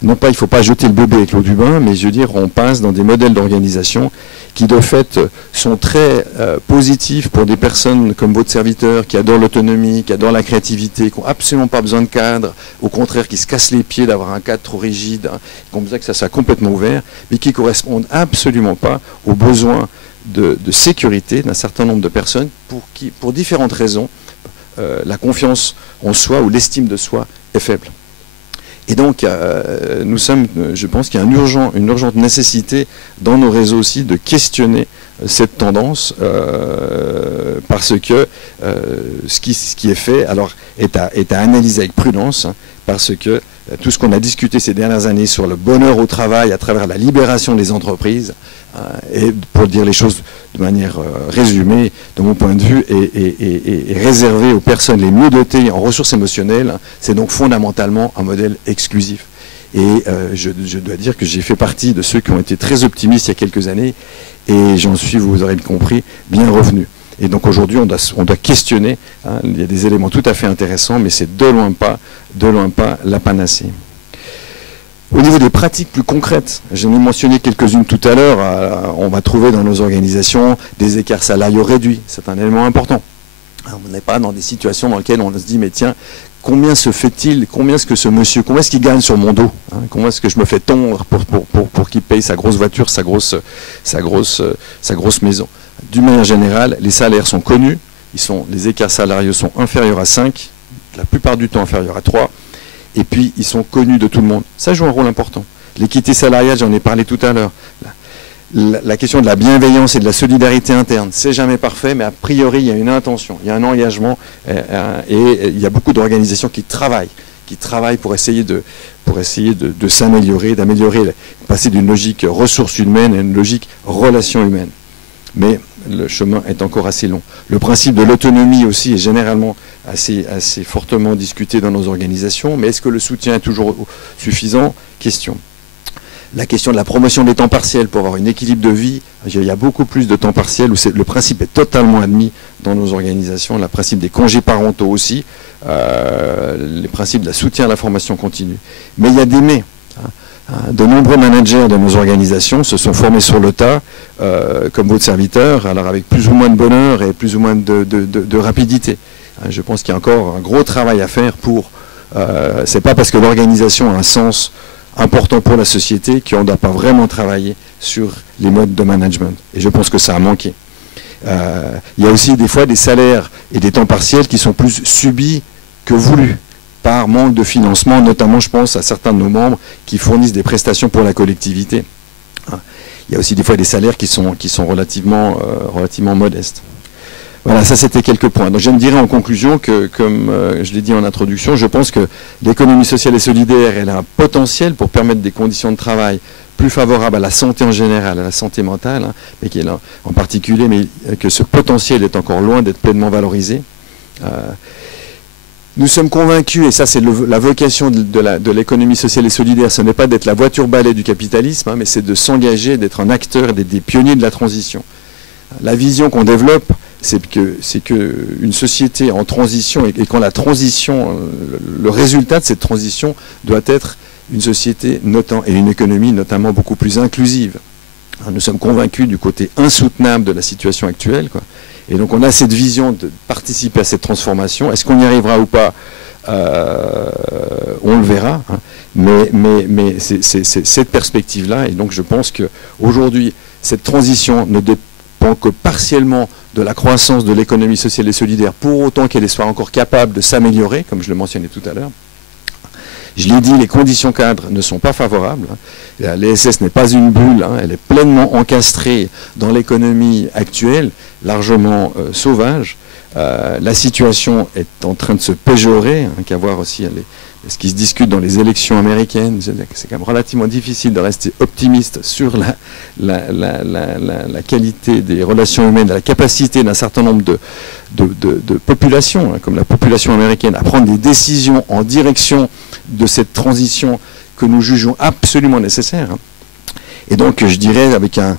Non pas, il ne faut pas jeter le bébé avec l'eau du bain, mais je veux dire, on passe dans des modèles d'organisation qui, de fait, sont très positifs pour des personnes comme votre serviteur, qui adorent l'autonomie, qui adorent la créativité, qui n'ont absolument pas besoin de cadre, au contraire, qui se cassent les pieds d'avoir un cadre trop rigide, hein, qui ont besoin que ça soit complètement ouvert, mais qui ne correspondent absolument pas aux besoins de sécurité d'un certain nombre de personnes pour différentes raisons, la confiance en soi ou l'estime de soi est faible. Et donc, je pense qu'il y a une urgente nécessité dans nos réseaux aussi de questionner cette tendance, parce que ce qui est fait alors, est à analyser avec prudence, hein, parce que tout ce qu'on a discuté ces dernières années sur le bonheur au travail à travers la libération des entreprises, et pour dire les choses de manière résumée, de mon point de vue, est réservé aux personnes les mieux dotées en ressources émotionnelles. C'est donc fondamentalement un modèle exclusif. Et je dois dire que j'ai fait partie de ceux qui ont été très optimistes il y a quelques années, et j'en suis, vous aurez compris, bien revenu. Et donc aujourd'hui, on doit questionner, hein, il y a des éléments tout à fait intéressants, mais c'est de loin pas la panacée. Au niveau des pratiques plus concrètes, j'en ai mentionné quelques-unes tout à l'heure, on va trouver dans nos organisations des écarts salariaux réduits, c'est un élément important. On n'est pas dans des situations dans lesquelles on se dit, mais tiens, combien se fait-il, combien est-ce que ce monsieur, combien est-ce qu'il gagne sur mon dos, hein, comment est-ce que je me fais tondre pour qu'il paye sa grosse voiture, sa grosse maison. D'une manière générale, les salaires sont connus, les écarts salariaux sont inférieurs à 5, la plupart du temps inférieurs à 3, et puis ils sont connus de tout le monde. Ça joue un rôle important. L'équité salariale, j'en ai parlé tout à l'heure. La question de la bienveillance et de la solidarité interne, c'est jamais parfait, mais a priori, il y a une intention, il y a un engagement, et il y a beaucoup d'organisations qui travaillent pour essayer de s'améliorer, passer d'une logique ressources humaines à une logique relations humaines. Mais le chemin est encore assez long. Le principe de l'autonomie aussi est généralement assez fortement discuté dans nos organisations, mais est-ce que le soutien est toujours suffisant? Question. La question de la promotion des temps partiels pour avoir un équilibre de vie, il y a beaucoup plus de temps partiels où le principe est totalement admis dans nos organisations, le principe des congés parentaux aussi, les principes de la soutien à la formation continue. Mais il y a des mais. De nombreux managers de nos organisations se sont formés sur le tas, comme votre serviteur, alors avec plus ou moins de bonheur et plus ou moins de rapidité. Je pense qu'il y a encore un gros travail à faire pour... c'est pas parce que l'organisation a un sens important pour la société qu'on ne doit pas vraiment travailler sur les modes de management. Et je pense que ça a manqué. Il y a aussi des fois des salaires et des temps partiels qui sont plus subis que voulus, par manque de financement, notamment je pense à certains de nos membres qui fournissent des prestations pour la collectivité. Il y a aussi des fois des salaires qui sont relativement modestes. Voilà, ça c'était quelques points. Donc je me dirais en conclusion que, comme je l'ai dit en introduction, je pense que l'économie sociale et solidaire, elle a un potentiel pour permettre des conditions de travail plus favorables à la santé en général, à la santé mentale, hein, mais qui est là en particulier, mais que ce potentiel est encore loin d'être pleinement valorisé. Nous sommes convaincus, et ça c'est la vocation de l'économie sociale et solidaire, ce n'est pas d'être la voiture-balai du capitalisme, hein, mais c'est de s'engager, d'être un acteur, d'être des pionniers de la transition. La vision qu'on développe, c'est que une société en transition, et quand la transition, le résultat de cette transition doit être une société et une économie notamment beaucoup plus inclusive. Nous sommes convaincus du côté insoutenable de la situation actuelle, quoi. Et donc on a cette vision de participer à cette transformation. Est-ce qu'on y arrivera ou pas? On le verra. Hein. Mais c'est cette perspective-là. Et donc je pense qu'aujourd'hui, cette transition ne dépend que partiellement de la croissance de l'économie sociale et solidaire, pour autant qu'elle soit encore capable de s'améliorer, comme je le mentionnais tout à l'heure. Je l'ai dit, les conditions cadres ne sont pas favorables. L'ESS n'est pas une bulle, hein, elle est pleinement encastrée dans l'économie actuelle, largement sauvage. La situation est en train de se péjorer, hein, qu'à voir aussi ce qui se discute dans les élections américaines. C'est quand même relativement difficile de rester optimiste sur la qualité des relations humaines, la capacité d'un certain nombre de populations, hein, comme la population américaine, à prendre des décisions en direction de cette transition que nous jugeons absolument nécessaire. Et donc, je dirais, avec un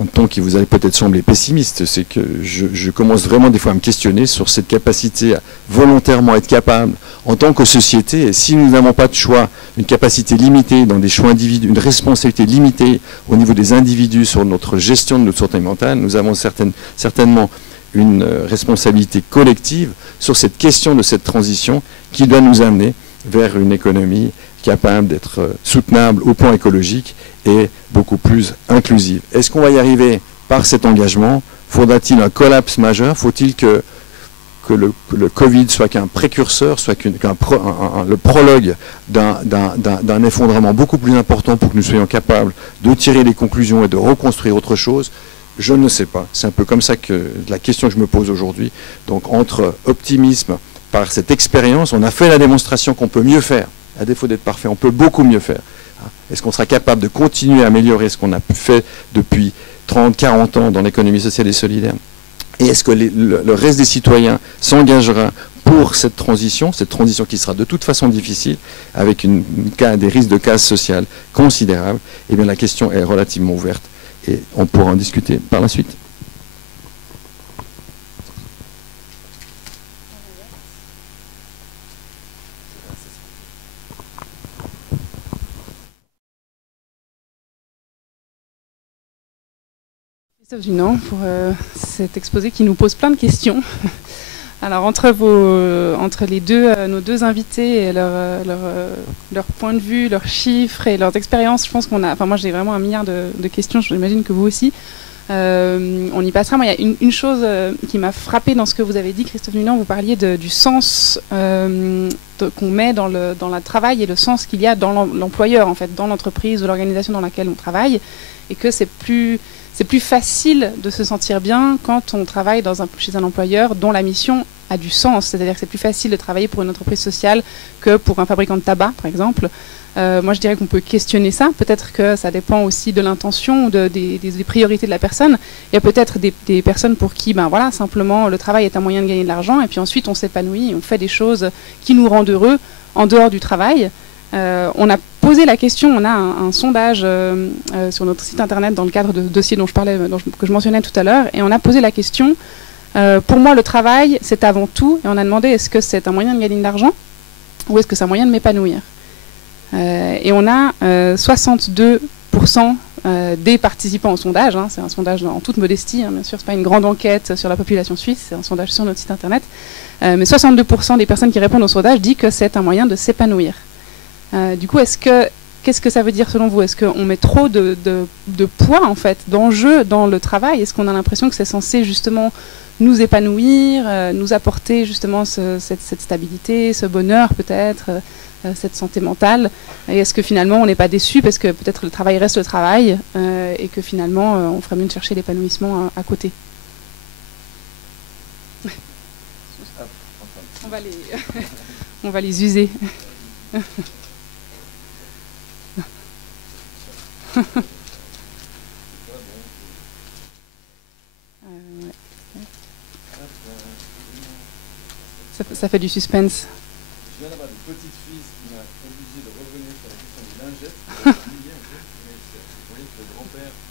un ton qui vous allait peut-être sembler pessimiste, c'est que je commence vraiment des fois à me questionner sur cette capacité à volontairement être capable, en tant que société, et si nous n'avons pas de choix, une capacité limitée dans des choix individuels, une responsabilité limitée au niveau des individus sur notre gestion de notre santé mentale, nous avons certainement une responsabilité collective sur cette question de cette transition qui doit nous amener vers une économie capable d'être soutenable au plan écologique et beaucoup plus inclusive. Est-ce qu'on va y arriver par cet engagement? Faudra-t-il un collapse majeur? Faut-il que le Covid soit qu'un précurseur, soit le prologue d'un effondrement beaucoup plus important pour que nous soyons capables de tirer les conclusions et de reconstruire autre chose? Je ne sais pas. C'est un peu comme ça que la question que je me pose aujourd'hui. Donc entre optimisme par cette expérience, on a fait la démonstration qu'on peut mieux faire. À défaut d'être parfait, on peut beaucoup mieux faire. Est-ce qu'on sera capable de continuer à améliorer ce qu'on a fait depuis 30, 40 ans dans l'économie sociale et solidaire? Et est-ce que le reste des citoyens s'engagera pour cette transition qui sera de toute façon difficile, avec des risques de casse sociale considérables? Eh bien, la question est relativement ouverte et on pourra en discuter par la suite. Christophe Dunant pour cet exposé qui nous pose plein de questions. Alors entre nos deux invités et leur point de vue, leurs chiffres et leurs expériences, je pense moi j'ai vraiment un milliard de questions, j'imagine que vous aussi. On y passera. Moi, il y a une chose qui m'a frappée dans ce que vous avez dit, Christophe Dunant. Vous parliez du sens qu'on met dans le travail et le sens qu'il y a dans l'employeur, en fait, dans l'entreprise ou l'organisation dans laquelle on travaille, et que c'est plus facile de se sentir bien quand on travaille chez un employeur dont la mission a du sens. C'est-à-dire que c'est plus facile de travailler pour une entreprise sociale que pour un fabricant de tabac, par exemple. Moi, je dirais qu'on peut questionner ça. Peut-être que ça dépend aussi de l'intention, des priorités de la personne. Il y a peut-être des personnes pour qui, simplement, le travail est un moyen de gagner de l'argent. Et puis ensuite, on s'épanouit, on fait des choses qui nous rendent heureux en dehors du travail. On a posé la question, on a un sondage sur notre site internet dans le cadre de dossier que je mentionnais tout à l'heure, et on a posé la question, pour moi le travail c'est avant tout, et on a demandé est-ce que c'est un moyen de gagner de l'argent ou est-ce que c'est un moyen de m'épanouir, et on a 62% des participants au sondage, c'est un sondage en toute modestie, bien sûr c'est pas une grande enquête sur la population suisse, c'est un sondage sur notre site internet, mais 62% des personnes qui répondent au sondage disent que c'est un moyen de s'épanouir. Du coup, qu'est-ce que ça veut dire selon vous? Est-ce qu'on met trop de poids, en fait, d'enjeux dans le travail? Est-ce qu'on a l'impression que c'est censé justement nous épanouir, nous apporter justement cette stabilité, ce bonheur peut-être, cette santé mentale? Et est-ce que finalement on n'est pas déçu parce que peut-être le travail reste le travail et que finalement on ferait mieux de chercher l'épanouissement à côté? On va les user. Ça fait du suspense. Je viens d'avoir des petites filles qui m'a obligé de revenir sur la question des lingettes. Vous voyez que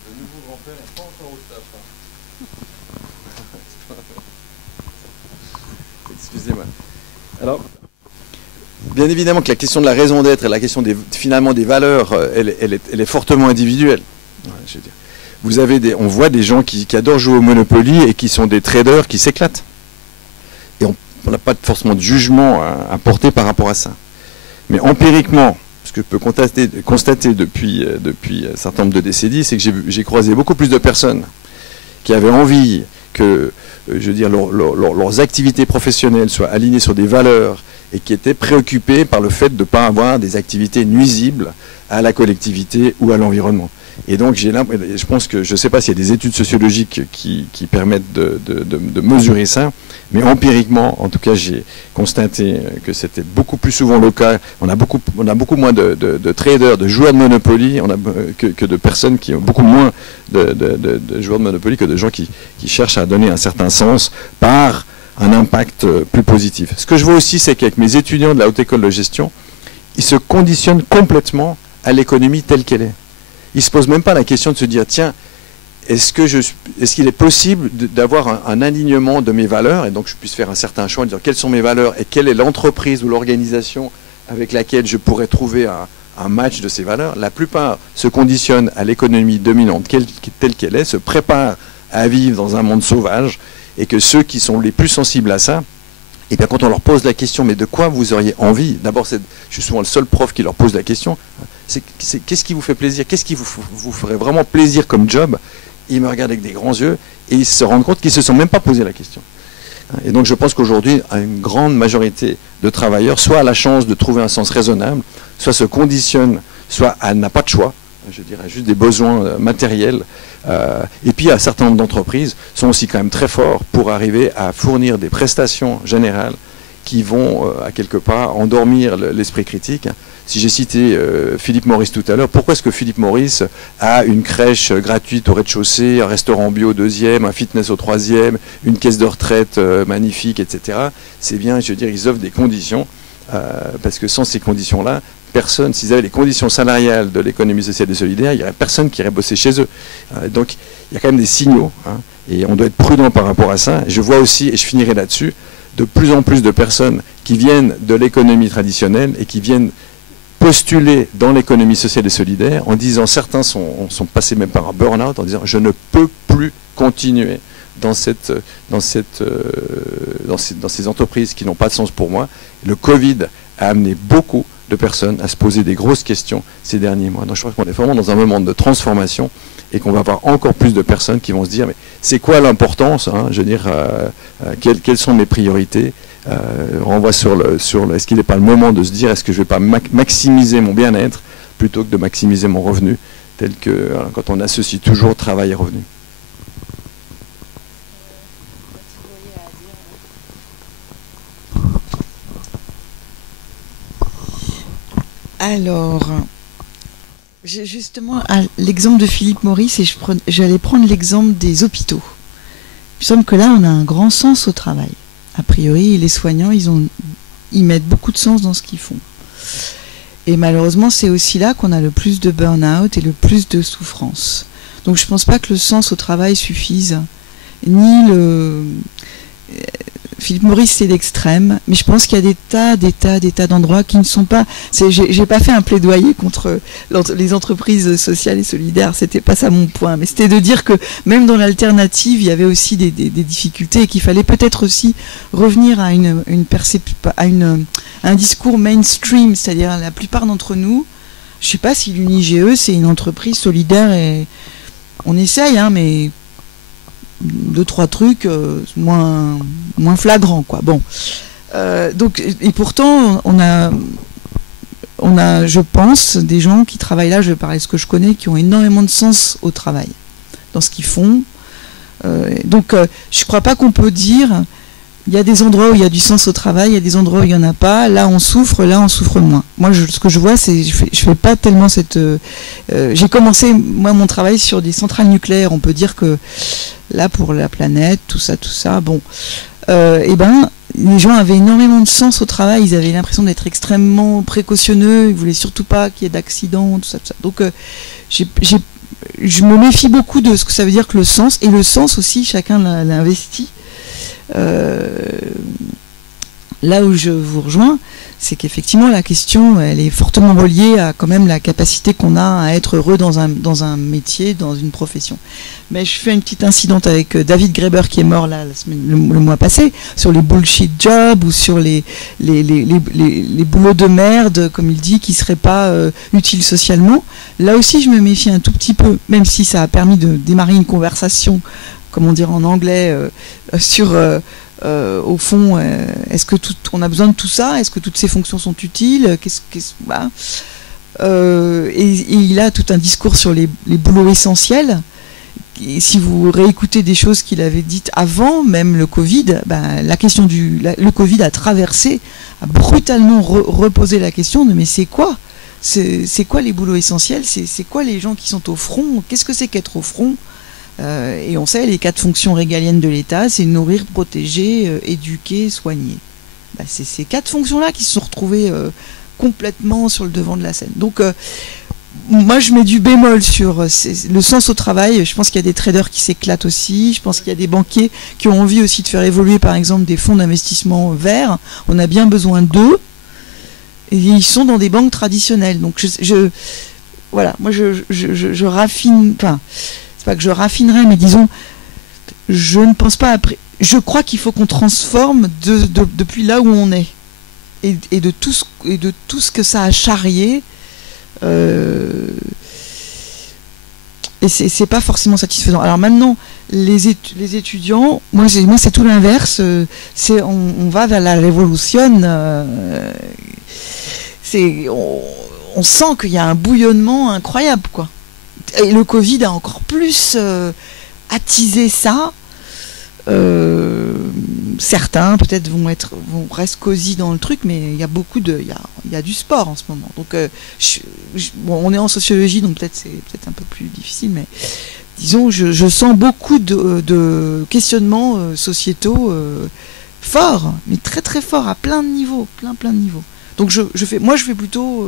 le nouveau grand-père n'est pas encore au taf. Excusez-moi. Alors, bien évidemment que la question de la raison d'être et la question finalement des valeurs, elle est fortement individuelle. Je veux dire. On voit des gens qui adorent jouer au Monopoly et qui sont des traders qui s'éclatent. Et on n'a pas forcément de jugement à porter par rapport à ça. Mais empiriquement, ce que je peux constater depuis un certain nombre de décennies, c'est que j'ai croisé beaucoup plus de personnes qui avaient envie que leurs activités professionnelles soient alignées sur des valeurs et qui étaient préoccupés par le fait de ne pas avoir des activités nuisibles à la collectivité ou à l'environnement. Et donc, je pense que, je ne sais pas s'il y a des études sociologiques qui permettent de mesurer ça, mais empiriquement, en tout cas, j'ai constaté que c'était beaucoup plus souvent le cas. On a beaucoup moins de traders, de joueurs de Monopoly, que de personnes qui ont beaucoup moins de joueurs de Monopoly que de gens qui cherchent à donner un certain sens par un impact plus positif. Ce que je vois aussi, c'est qu'avec mes étudiants de la Haute École de Gestion, ils se conditionnent complètement à l'économie telle qu'elle est. Ils ne se posent même pas la question de se dire, tiens, est-ce qu'il est possible d'avoir un alignement de mes valeurs, et donc je puisse faire un certain choix en disant quelles sont mes valeurs et quelle est l'entreprise ou l'organisation avec laquelle je pourrais trouver un match de ces valeurs. La plupart se conditionnent à l'économie dominante telle qu'elle est, se préparent à vivre dans un monde sauvage, et que ceux qui sont les plus sensibles à ça, et bien quand on leur pose la question, mais de quoi vous auriez envie? D'abord, je suis souvent le seul prof qui leur pose la question, qu'est-ce qui vous fait plaisir? Qu'est-ce qui vous ferait vraiment plaisir comme job? Ils me regardent avec des grands yeux, et ils se rendent compte qu'ils ne se sont même pas posé la question. Et donc je pense qu'aujourd'hui, une grande majorité de travailleurs, soit a la chance de trouver un sens raisonnable, soit se conditionne, soit n'a pas de choix, je dirais juste des besoins matériels. Et puis un certain nombre d'entreprises sont aussi quand même très forts pour arriver à fournir des prestations générales qui vont à quelque part endormir l'esprit critique. Si j'ai cité Philip Morris tout à l'heure, pourquoi est-ce que Philip Morris a une crèche gratuite au rez-de-chaussée, un restaurant bio au 2e, un fitness au 3e, une caisse de retraite magnifique, etc. C'est bien, je veux dire, ils offrent des conditions, parce que sans ces conditions-là, personne, s'ils avaient les conditions salariales de l'économie sociale et solidaire, il n'y aurait personne qui irait bosser chez eux. Donc il y a quand même des signaux, et on doit être prudent par rapport à ça. Je vois aussi, et je finirai là-dessus, de plus en plus de personnes qui viennent de l'économie traditionnelle et qui viennent postuler dans l'économie sociale et solidaire en disant, certains sont passés même par un burn-out en disant je ne peux plus continuer dans ces entreprises qui n'ont pas de sens pour moi. Le Covid a amené beaucoup de personnes à se poser des grosses questions ces derniers mois. Donc je crois qu'on est vraiment dans un moment de transformation et qu'on va avoir encore plus de personnes qui vont se dire mais c'est quoi l'importance, je veux dire, quelles sont mes priorités, on renvoie sur est-ce qu'il n'est pas le moment de se dire est-ce que je ne vais pas maximiser mon bien-être plutôt que de maximiser mon revenu, tel que quand on associe toujours travail et revenu. Alors, justement, l'exemple de Philip Morris, et j'allais prendre l'exemple des hôpitaux. Il me semble que là, on a un grand sens au travail. A priori, les soignants, ils mettent beaucoup de sens dans ce qu'ils font. Et malheureusement, c'est aussi là qu'on a le plus de burn-out et le plus de souffrance. Donc, je ne pense pas que le sens au travail suffise, ni Philip Morris, c'est l'extrême, mais je pense qu'il y a des tas d'endroits qui ne sont pas... J'ai pas fait un plaidoyer contre les entreprises sociales et solidaires, c'était pas ça mon point, mais c'était de dire que même dans l'alternative, il y avait aussi des difficultés et qu'il fallait peut-être aussi revenir à un discours mainstream, c'est-à-dire la plupart d'entre nous, je sais pas si l'UNIGE, c'est une entreprise solidaire et on essaye, mais... 2-3 trucs moins flagrants, quoi. Bon, donc et pourtant on a, je pense, des gens qui travaillent là. Je vais parler de ce que je connais, qui ont énormément de sens au travail, dans ce qu'ils font. Donc, je crois pas qu'on peut dire. Il y a des endroits où il y a du sens au travail, il y a des endroits où il y en a pas. Là, on souffre moins. Moi, ce que je vois, c'est je fais pas tellement cette. J'ai commencé mon travail sur des centrales nucléaires. On peut dire que là, pour la planète, tout ça, bon, les gens avaient énormément de sens au travail. Ils avaient l'impression d'être extrêmement précautionneux. Ils voulaient surtout pas qu'il y ait d'accidents, tout ça. Donc, je me méfie beaucoup de ce que ça veut dire que le sens, et le sens aussi, chacun l'a investi. Là où je vous rejoins, c'est qu'effectivement la question, elle est fortement reliée à quand même la capacité qu'on a à être heureux dans un métier, dans une profession. Mais je fais une petite incidente avec David Graeber qui est mort là le mois passé, sur les bullshit jobs ou sur les boulots de merde, comme il dit, qui seraient pas utiles socialement. Là aussi, je me méfie un tout petit peu, même si ça a permis de démarrer une conversation, comment dire en anglais, sur au fond, est-ce que on a besoin de tout ça? Est-ce que toutes ces fonctions sont utiles? Voilà. Et il a tout un discours sur les boulots essentiels. Et si vous réécoutez des choses qu'il avait dites avant même le Covid, la question le Covid a brutalement reposé la question de mais c'est quoi? C'est quoi les boulots essentiels? C'est quoi les gens qui sont au front? Qu'est-ce que c'est qu'être au front? Et on sait, les 4 fonctions régaliennes de l'État, c'est nourrir, protéger, éduquer, soigner. C'est ces 4 fonctions-là qui se sont retrouvées complètement sur le devant de la scène. Donc, moi, je mets du bémol sur le sens au travail. Je pense qu'il y a des traders qui s'éclatent aussi. Je pense qu'il y a des banquiers qui ont envie aussi de faire évoluer, par exemple, des fonds d'investissement verts. On a bien besoin d'eux. Et ils sont dans des banques traditionnelles. Donc, voilà, moi, je raffine. Enfin, c'est pas que je raffinerai, mais disons, je ne pense pas après. Je crois qu'il faut qu'on transforme depuis là où on est et de tout ce que ça a charrié. Et c'est pas forcément satisfaisant. Alors maintenant, les étudiants, moi c'est tout l'inverse. On va vers la révolution. On sent qu'il y a un bouillonnement incroyable, quoi. Et le Covid a encore plus attisé ça. Certains peut-être vont rester cosy dans le truc, mais il y a il y a du sport en ce moment. Donc bon, on est en sociologie, donc peut-être c'est un peu plus difficile, mais disons je sens beaucoup de questionnements sociétaux forts, mais très très forts à plein de niveaux, plein de niveaux. Donc je fais plutôt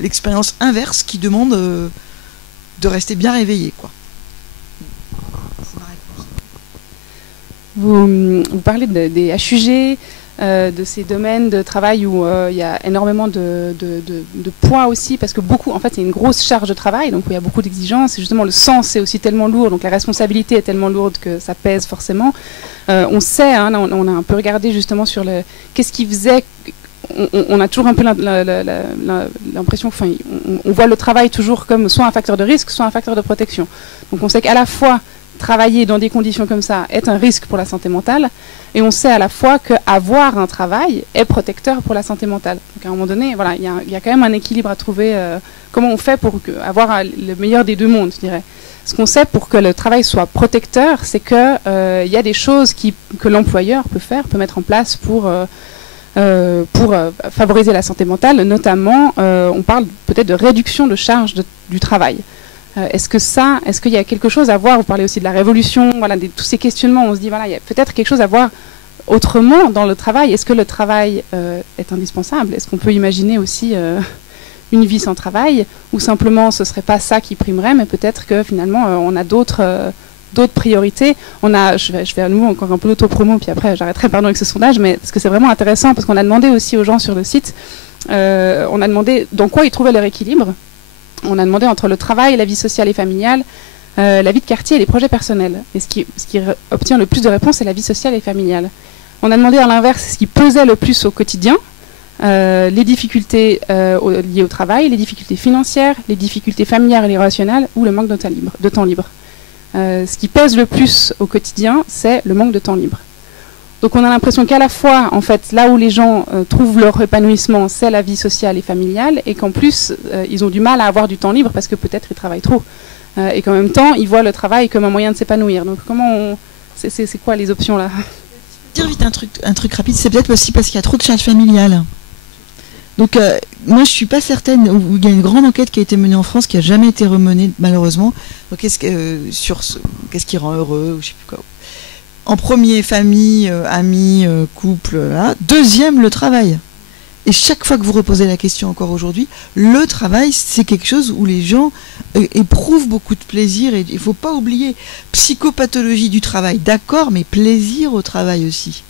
l'expérience inverse qui demande de rester bien réveillé, quoi. Vous parlez des HUG, de ces domaines de travail où il y a énormément de poids aussi, parce que en fait, il y a une grosse charge de travail, donc où il y a beaucoup d'exigences, et justement le sens est aussi tellement lourd, donc la responsabilité est tellement lourde que ça pèse forcément. On sait, hein, on a un peu regardé justement sur qu'est-ce qui faisait... On a toujours un peu l'impression, enfin, on voit le travail toujours comme soit un facteur de risque, soit un facteur de protection. Donc on sait qu'à la fois travailler dans des conditions comme ça est un risque pour la santé mentale, et on sait à la fois qu'avoir un travail est protecteur pour la santé mentale. Donc à un moment donné, voilà, il y a quand même un équilibre à trouver. Comment on fait pour avoir le meilleur des deux mondes, je dirais. Ce qu'on sait pour que le travail soit protecteur, c'est que il y a des choses que l'employeur peut mettre en place pour favoriser la santé mentale, notamment, on parle peut-être de réduction de charge du travail. Est-ce qu'il y a quelque chose à voir? Vous parlez aussi de la révolution, voilà, tous ces questionnements. On se dit, voilà, il y a peut-être quelque chose à voir autrement dans le travail. Est-ce que le travail est indispensable? Est-ce qu'on peut imaginer aussi une vie sans travail? Ou simplement, ce ne serait pas ça qui primerait, mais peut-être que finalement, on a d'autres priorités. Je vais à nouveau encore un peu d'auto-promo, puis après j'arrêterai avec ce sondage, mais parce que c'est vraiment intéressant, parce qu'on a demandé aussi aux gens sur le site, on a demandé dans quoi ils trouvaient leur équilibre. On a demandé entre le travail, la vie sociale et familiale, la vie de quartier et les projets personnels. Et ce qui obtient le plus de réponses, c'est la vie sociale et familiale. On a demandé à l'inverse ce qui pesait le plus au quotidien, les difficultés liées au travail, les difficultés financières, les difficultés familiales et relationnelles, ou le manque de temps libre. Ce qui pèse le plus au quotidien, c'est le manque de temps libre. Donc on a l'impression qu'à la fois, en fait, là où les gens trouvent leur épanouissement, c'est la vie sociale et familiale, et qu'en plus, ils ont du mal à avoir du temps libre parce que peut-être ils travaillent trop. Et qu'en même temps, ils voient le travail comme un moyen de s'épanouir. Donc c'est quoi les options là? Dire vite un truc rapide, c'est peut-être aussi parce qu'il y a trop de charges familiales. Donc moi je suis pas certaine, il y a une grande enquête qui a été menée en France qui n'a jamais été remenée malheureusement. Donc qu'est-ce qui rend heureux, ou je sais plus quoi. En premier, famille, amis, couple, là. Deuxième, le travail. Et chaque fois que vous reposez la question encore aujourd'hui, le travail, c'est quelque chose où les gens éprouvent beaucoup de plaisir. Et il ne faut pas oublier, psychopathologie du travail, d'accord, mais plaisir au travail aussi.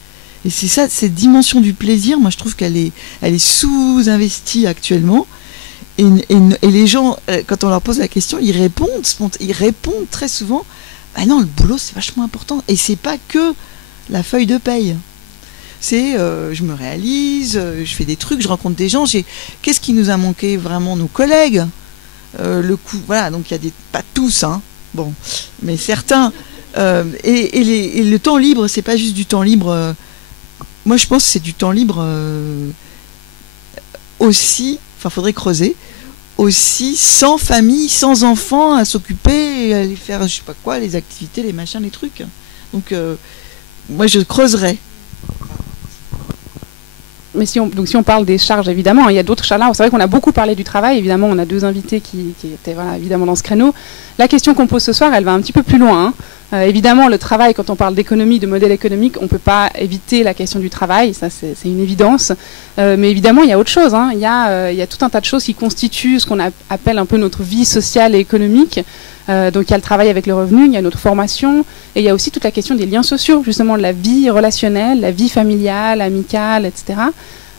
Et c'est ça, cette dimension du plaisir, moi je trouve qu'elle est sous-investie actuellement. Et les gens, quand on leur pose la question, ils répondent très souvent. Ah non, le boulot c'est vachement important, et c'est pas que la feuille de paye. C'est je me réalise, je fais des trucs, je rencontre des gens. Qu'est-ce qui nous a manqué vraiment? Nos collègues. Le coup, voilà, donc il y a pas tous, hein. Bon, mais certains. Et le temps libre, c'est pas juste du temps libre. Moi, je pense que c'est du temps libre aussi. Enfin, faudrait creuser. Aussi sans famille, sans enfants à s'occuper, à aller faire je sais pas quoi, les activités, les machins, les trucs. Donc moi je creuserais. Mais si on parle des charges, évidemment, il y a d'autres charges là. C'est vrai qu'on a beaucoup parlé du travail, évidemment, on a deux invités qui étaient évidemment dans ce créneau. La question qu'on pose ce soir, elle va un petit peu plus loin. Évidemment, le travail, quand on parle d'économie, de modèle économique, on ne peut pas éviter la question du travail, ça c'est une évidence. Mais évidemment, il y a autre chose. Il y a tout un tas de choses qui constituent ce qu'on appelle un peu notre vie sociale et économique. Donc il y a le travail avec le revenu, il y a notre formation, et il y a aussi toute la question des liens sociaux, justement de la vie relationnelle, la vie familiale, amicale, etc.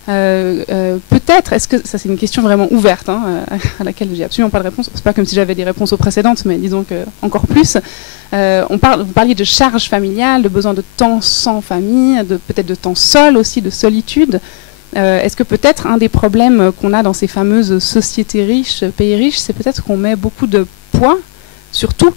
Peut-être, est-ce que ça c'est une question vraiment ouverte à laquelle j'ai absolument pas de réponse. C'est pas comme si j'avais des réponses aux précédentes, mais disons que encore plus. Vous parliez de charge familiale, de besoin de temps sans famille, peut-être de temps seul aussi, de solitude. Est-ce que peut-être un des problèmes qu'on a dans ces fameuses sociétés riches, pays riches, c'est peut-être qu'on met beaucoup de poids sur tout.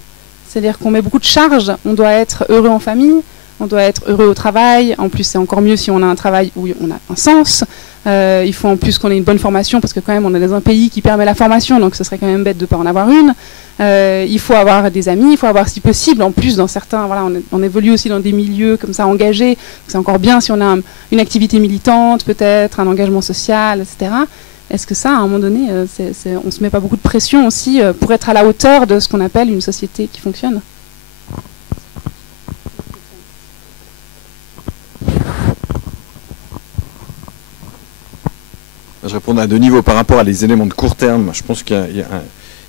C'est-à-dire qu'on met beaucoup de charges. On doit être heureux en famille, on doit être heureux au travail. En plus, c'est encore mieux si on a un travail où on a un sens. Il faut en plus qu'on ait une bonne formation, parce que quand même, on est dans un pays qui permet la formation, donc ce serait quand même bête de ne pas en avoir une. Il faut avoir des amis, il faut avoir, si possible, en plus, dans certains... Voilà, on évolue aussi dans des milieux comme ça, engagés. C'est encore bien si on a une activité militante, peut-être, un engagement social, etc. Est-ce que ça, à un moment donné, on ne se met pas beaucoup de pression aussi pour être à la hauteur de ce qu'on appelle une société qui fonctionne ? Je réponds à deux niveaux. Par rapport à les éléments de court terme, je pense qu'il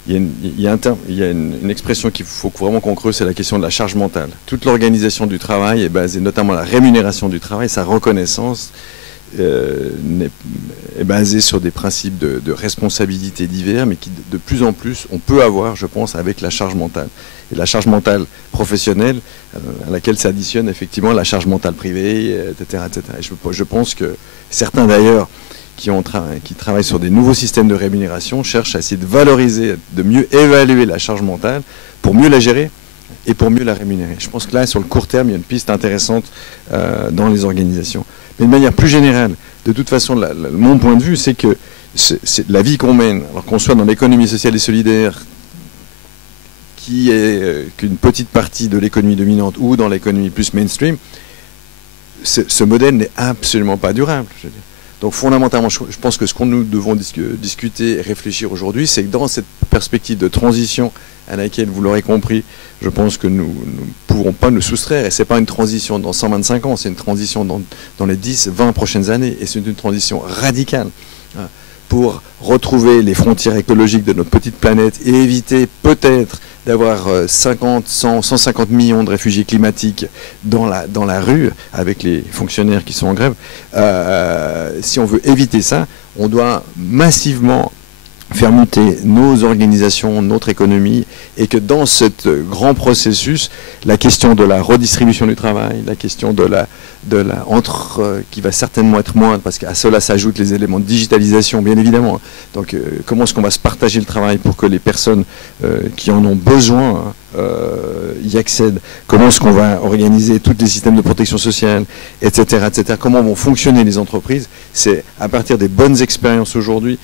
y a une expression qu'il faut vraiment qu'on creuse, c'est la question de la charge mentale. Toute l'organisation du travail est basée, notamment la rémunération du travail, sa reconnaissance, est basée sur des principes de responsabilité divers, mais qui de plus en plus on peut avoir, je pense, avec la charge mentale. Et la charge mentale professionnelle, à laquelle s'additionne effectivement la charge mentale privée, etc. etc. Et je pense que certains d'ailleurs qui travaillent sur des nouveaux systèmes de rémunération cherchent à essayer de valoriser, de mieux évaluer la charge mentale pour mieux la gérer et pour mieux la rémunérer. Je pense que là, sur le court terme, il y a une piste intéressante dans les organisations. Mais de manière plus générale, de toute façon, mon point de vue, c'est que la vie qu'on mène, alors qu'on soit dans l'économie sociale et solidaire, qui est qu'une petite partie de l'économie dominante, ou dans l'économie plus mainstream, ce modèle n'est absolument pas durable, je veux dire. Donc fondamentalement, je pense que ce qu'on nous devons discuter et réfléchir aujourd'hui, c'est que dans cette perspective de transition à laquelle, vous l'aurez compris, je pense que nous ne pourrons pas nous soustraire. Et ce n'est pas une transition dans 125 ans, c'est une transition dans les 10, 20 prochaines années. Et c'est une transition radicale pour retrouver les frontières écologiques de notre petite planète et éviter peut-être d'avoir 50, 100, 150 millions de réfugiés climatiques dans la rue avec les fonctionnaires qui sont en grève. Si on veut éviter ça, on doit massivement faire muter nos organisations, notre économie, et que dans ce grand processus, la question de la redistribution du travail, la question qui va certainement être moindre, parce qu'à cela s'ajoutent les éléments de digitalisation, bien évidemment. Donc, comment est-ce qu'on va se partager le travail pour que les personnes qui en ont besoin y accèdent? Comment est-ce qu'on va organiser tous les systèmes de protection sociale, etc., etc. Comment vont fonctionner les entreprises? C'est à partir des bonnes expériences aujourd'hui,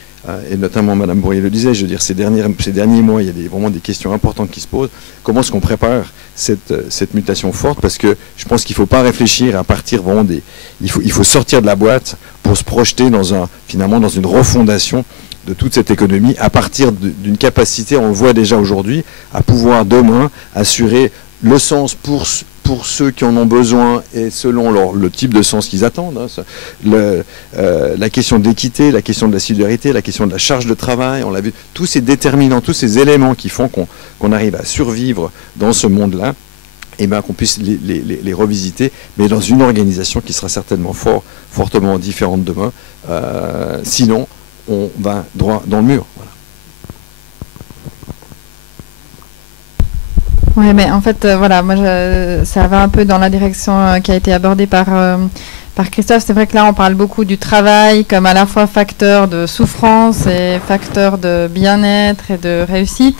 et notamment Madame Bourrier le disait, je veux dire, ces derniers mois, il y a vraiment des questions importantes qui se posent. Comment est-ce qu'on prépare cette mutation forte? Parce que je pense qu'il ne faut pas réfléchir à partir vraiment il faut sortir de la boîte pour se projeter finalement dans une refondation de toute cette économie à partir d'une capacité, on le voit déjà aujourd'hui, à pouvoir demain assurer le sens pour ceux qui en ont besoin et selon le type de sens qu'ils attendent. La question d'équité, la question de la solidarité, la question de la charge de travail, on l'a vu, tous ces déterminants, tous ces éléments qui font qu'on arrive à survivre dans ce monde-là, et bien qu'on puisse les revisiter, mais dans une organisation qui sera certainement fortement différente demain. Sinon, on va droit dans le mur. Voilà. Oui, mais en fait, voilà, moi, ça va un peu dans la direction qui a été abordée par Christophe. C'est vrai que là, on parle beaucoup du travail comme à la fois facteur de souffrance et facteur de bien-être et de réussite.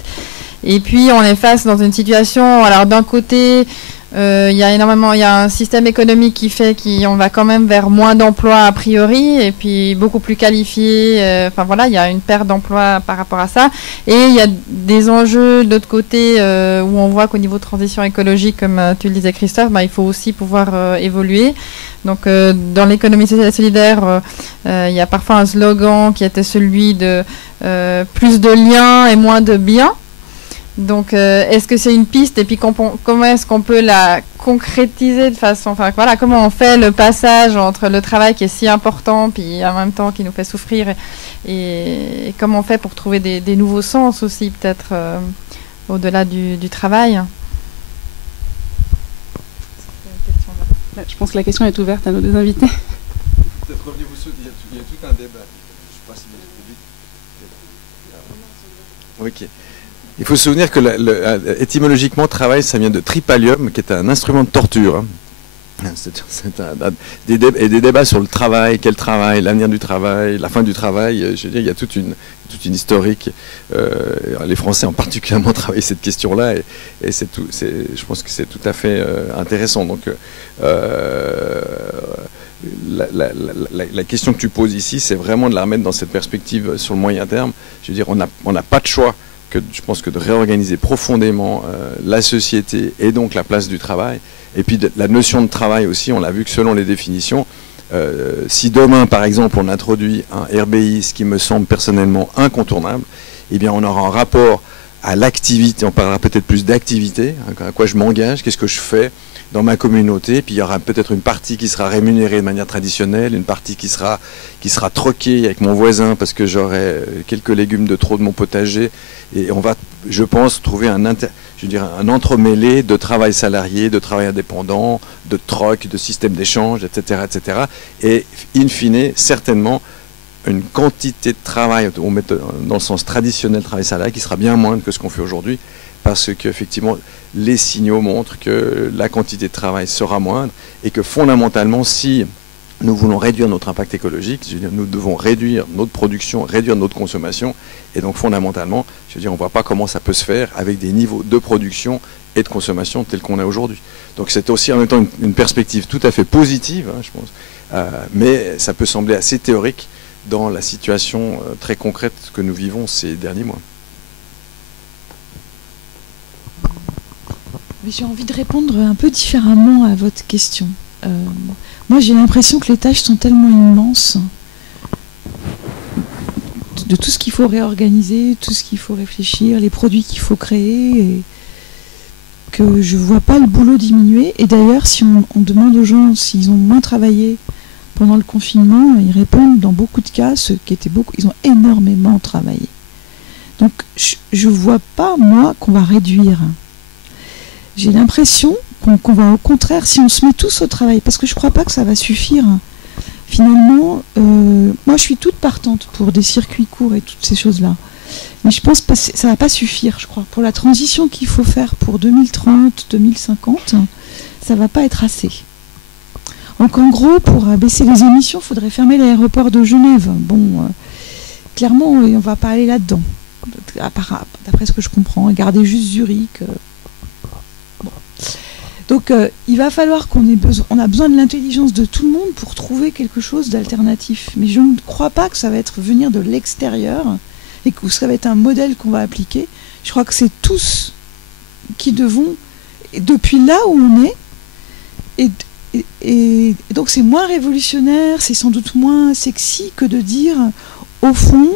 Et puis, on est face dans une situation, alors d'un côté, il y a un système économique qui fait qu'on va quand même vers moins d'emplois a priori, et puis beaucoup plus qualifiés. Enfin voilà, il y a une perte d'emplois par rapport à ça. Et il y a des enjeux de l'autre côté où on voit qu'au niveau de transition écologique, comme tu le disais Christophe, il faut aussi pouvoir évoluer. Donc dans l'économie sociale et solidaire, il y a parfois un slogan qui était celui de plus de liens et moins de biens. Donc, est-ce que c'est une piste et puis comment est-ce qu'on peut la concrétiser de façon, enfin voilà, comment on fait le passage entre le travail qui est si important puis en même temps qui nous fait souffrir et comment on fait pour trouver des nouveaux sens aussi peut-être au-delà du travail. Je pense que la question est ouverte à nos deux invités. Peut-être revenez-vous sur, il y a tout un débat. Je sais pas si le public. Ok. Il faut se souvenir que étymologiquement, travail, ça vient de tripalium, qui est un instrument de torture. Hein. Des débats sur le travail, quel travail, l'avenir du travail, la fin du travail. Je veux dire, il y a toute une historique. Les Français ont particulièrement travaillé cette question-là, et je pense que c'est tout à fait intéressant. Donc, la question que tu poses ici, c'est vraiment de la remettre dans cette perspective sur le moyen terme. Je veux dire, on n'a pas de choix. Je pense que de réorganiser profondément la société et donc la place du travail. Et puis la notion de travail aussi, on l'a vu que selon les définitions, si demain par exemple on introduit un RBI, ce qui me semble personnellement incontournable, eh bien on aura un rapport à l'activité, on parlera peut-être plus d'activité, à quoi je m'engage, qu'est-ce que je fais dans ma communauté, puis il y aura peut-être une partie qui sera rémunérée de manière traditionnelle, une partie qui sera troquée avec mon voisin parce que j'aurai quelques légumes de trop de mon potager, et on va, je pense, trouver un entremêlé de travail salarié, de travail indépendant, de troc, de système d'échange, etc., etc. Et in fine, certainement, une quantité de travail, on met dans le sens traditionnel travail salarié, qui sera bien moindre que ce qu'on fait aujourd'hui, parce qu'effectivement, les signaux montrent que la quantité de travail sera moindre et que fondamentalement, si nous voulons réduire notre impact écologique, je veux dire, nous devons réduire notre production, réduire notre consommation, et donc fondamentalement, je veux dire, on ne voit pas comment ça peut se faire avec des niveaux de production et de consommation tels qu'on a aujourd'hui. Donc c'est aussi en même temps une perspective tout à fait positive, hein, je pense, mais ça peut sembler assez théorique dans la situation très concrète que nous vivons ces derniers mois. J'ai envie de répondre un peu différemment à votre question. Moi, j'ai l'impression que les tâches sont tellement immenses de tout ce qu'il faut réorganiser, tout ce qu'il faut réfléchir, les produits qu'il faut créer, et que je ne vois pas le boulot diminuer. Et d'ailleurs, si on demande aux gens s'ils ont moins travaillé pendant le confinement, ils répondent dans beaucoup de cas, ils ont énormément travaillé. Donc, je ne vois pas, moi, qu'on va réduire. J'ai l'impression qu'on va au contraire, si on se met tous au travail, parce que je ne crois pas que ça va suffire. Finalement, moi je suis toute partante pour des circuits courts et toutes ces choses-là. Mais je pense que ça ne va pas suffire, je crois. Pour la transition qu'il faut faire pour 2030, 2050, ça ne va pas être assez. Donc en gros, pour baisser les émissions, il faudrait fermer l'aéroport de Genève. Bon, clairement, on ne va pas aller là-dedans, d'après ce que je comprends. Garder juste Zurich. Donc il va falloir on a besoin de l'intelligence de tout le monde pour trouver quelque chose d'alternatif. Mais je ne crois pas que ça va être venir de l'extérieur et que ça va être un modèle qu'on va appliquer. Je crois que c'est tous qui devons, depuis là où on est, et donc c'est moins révolutionnaire, c'est sans doute moins sexy que de dire, au fond,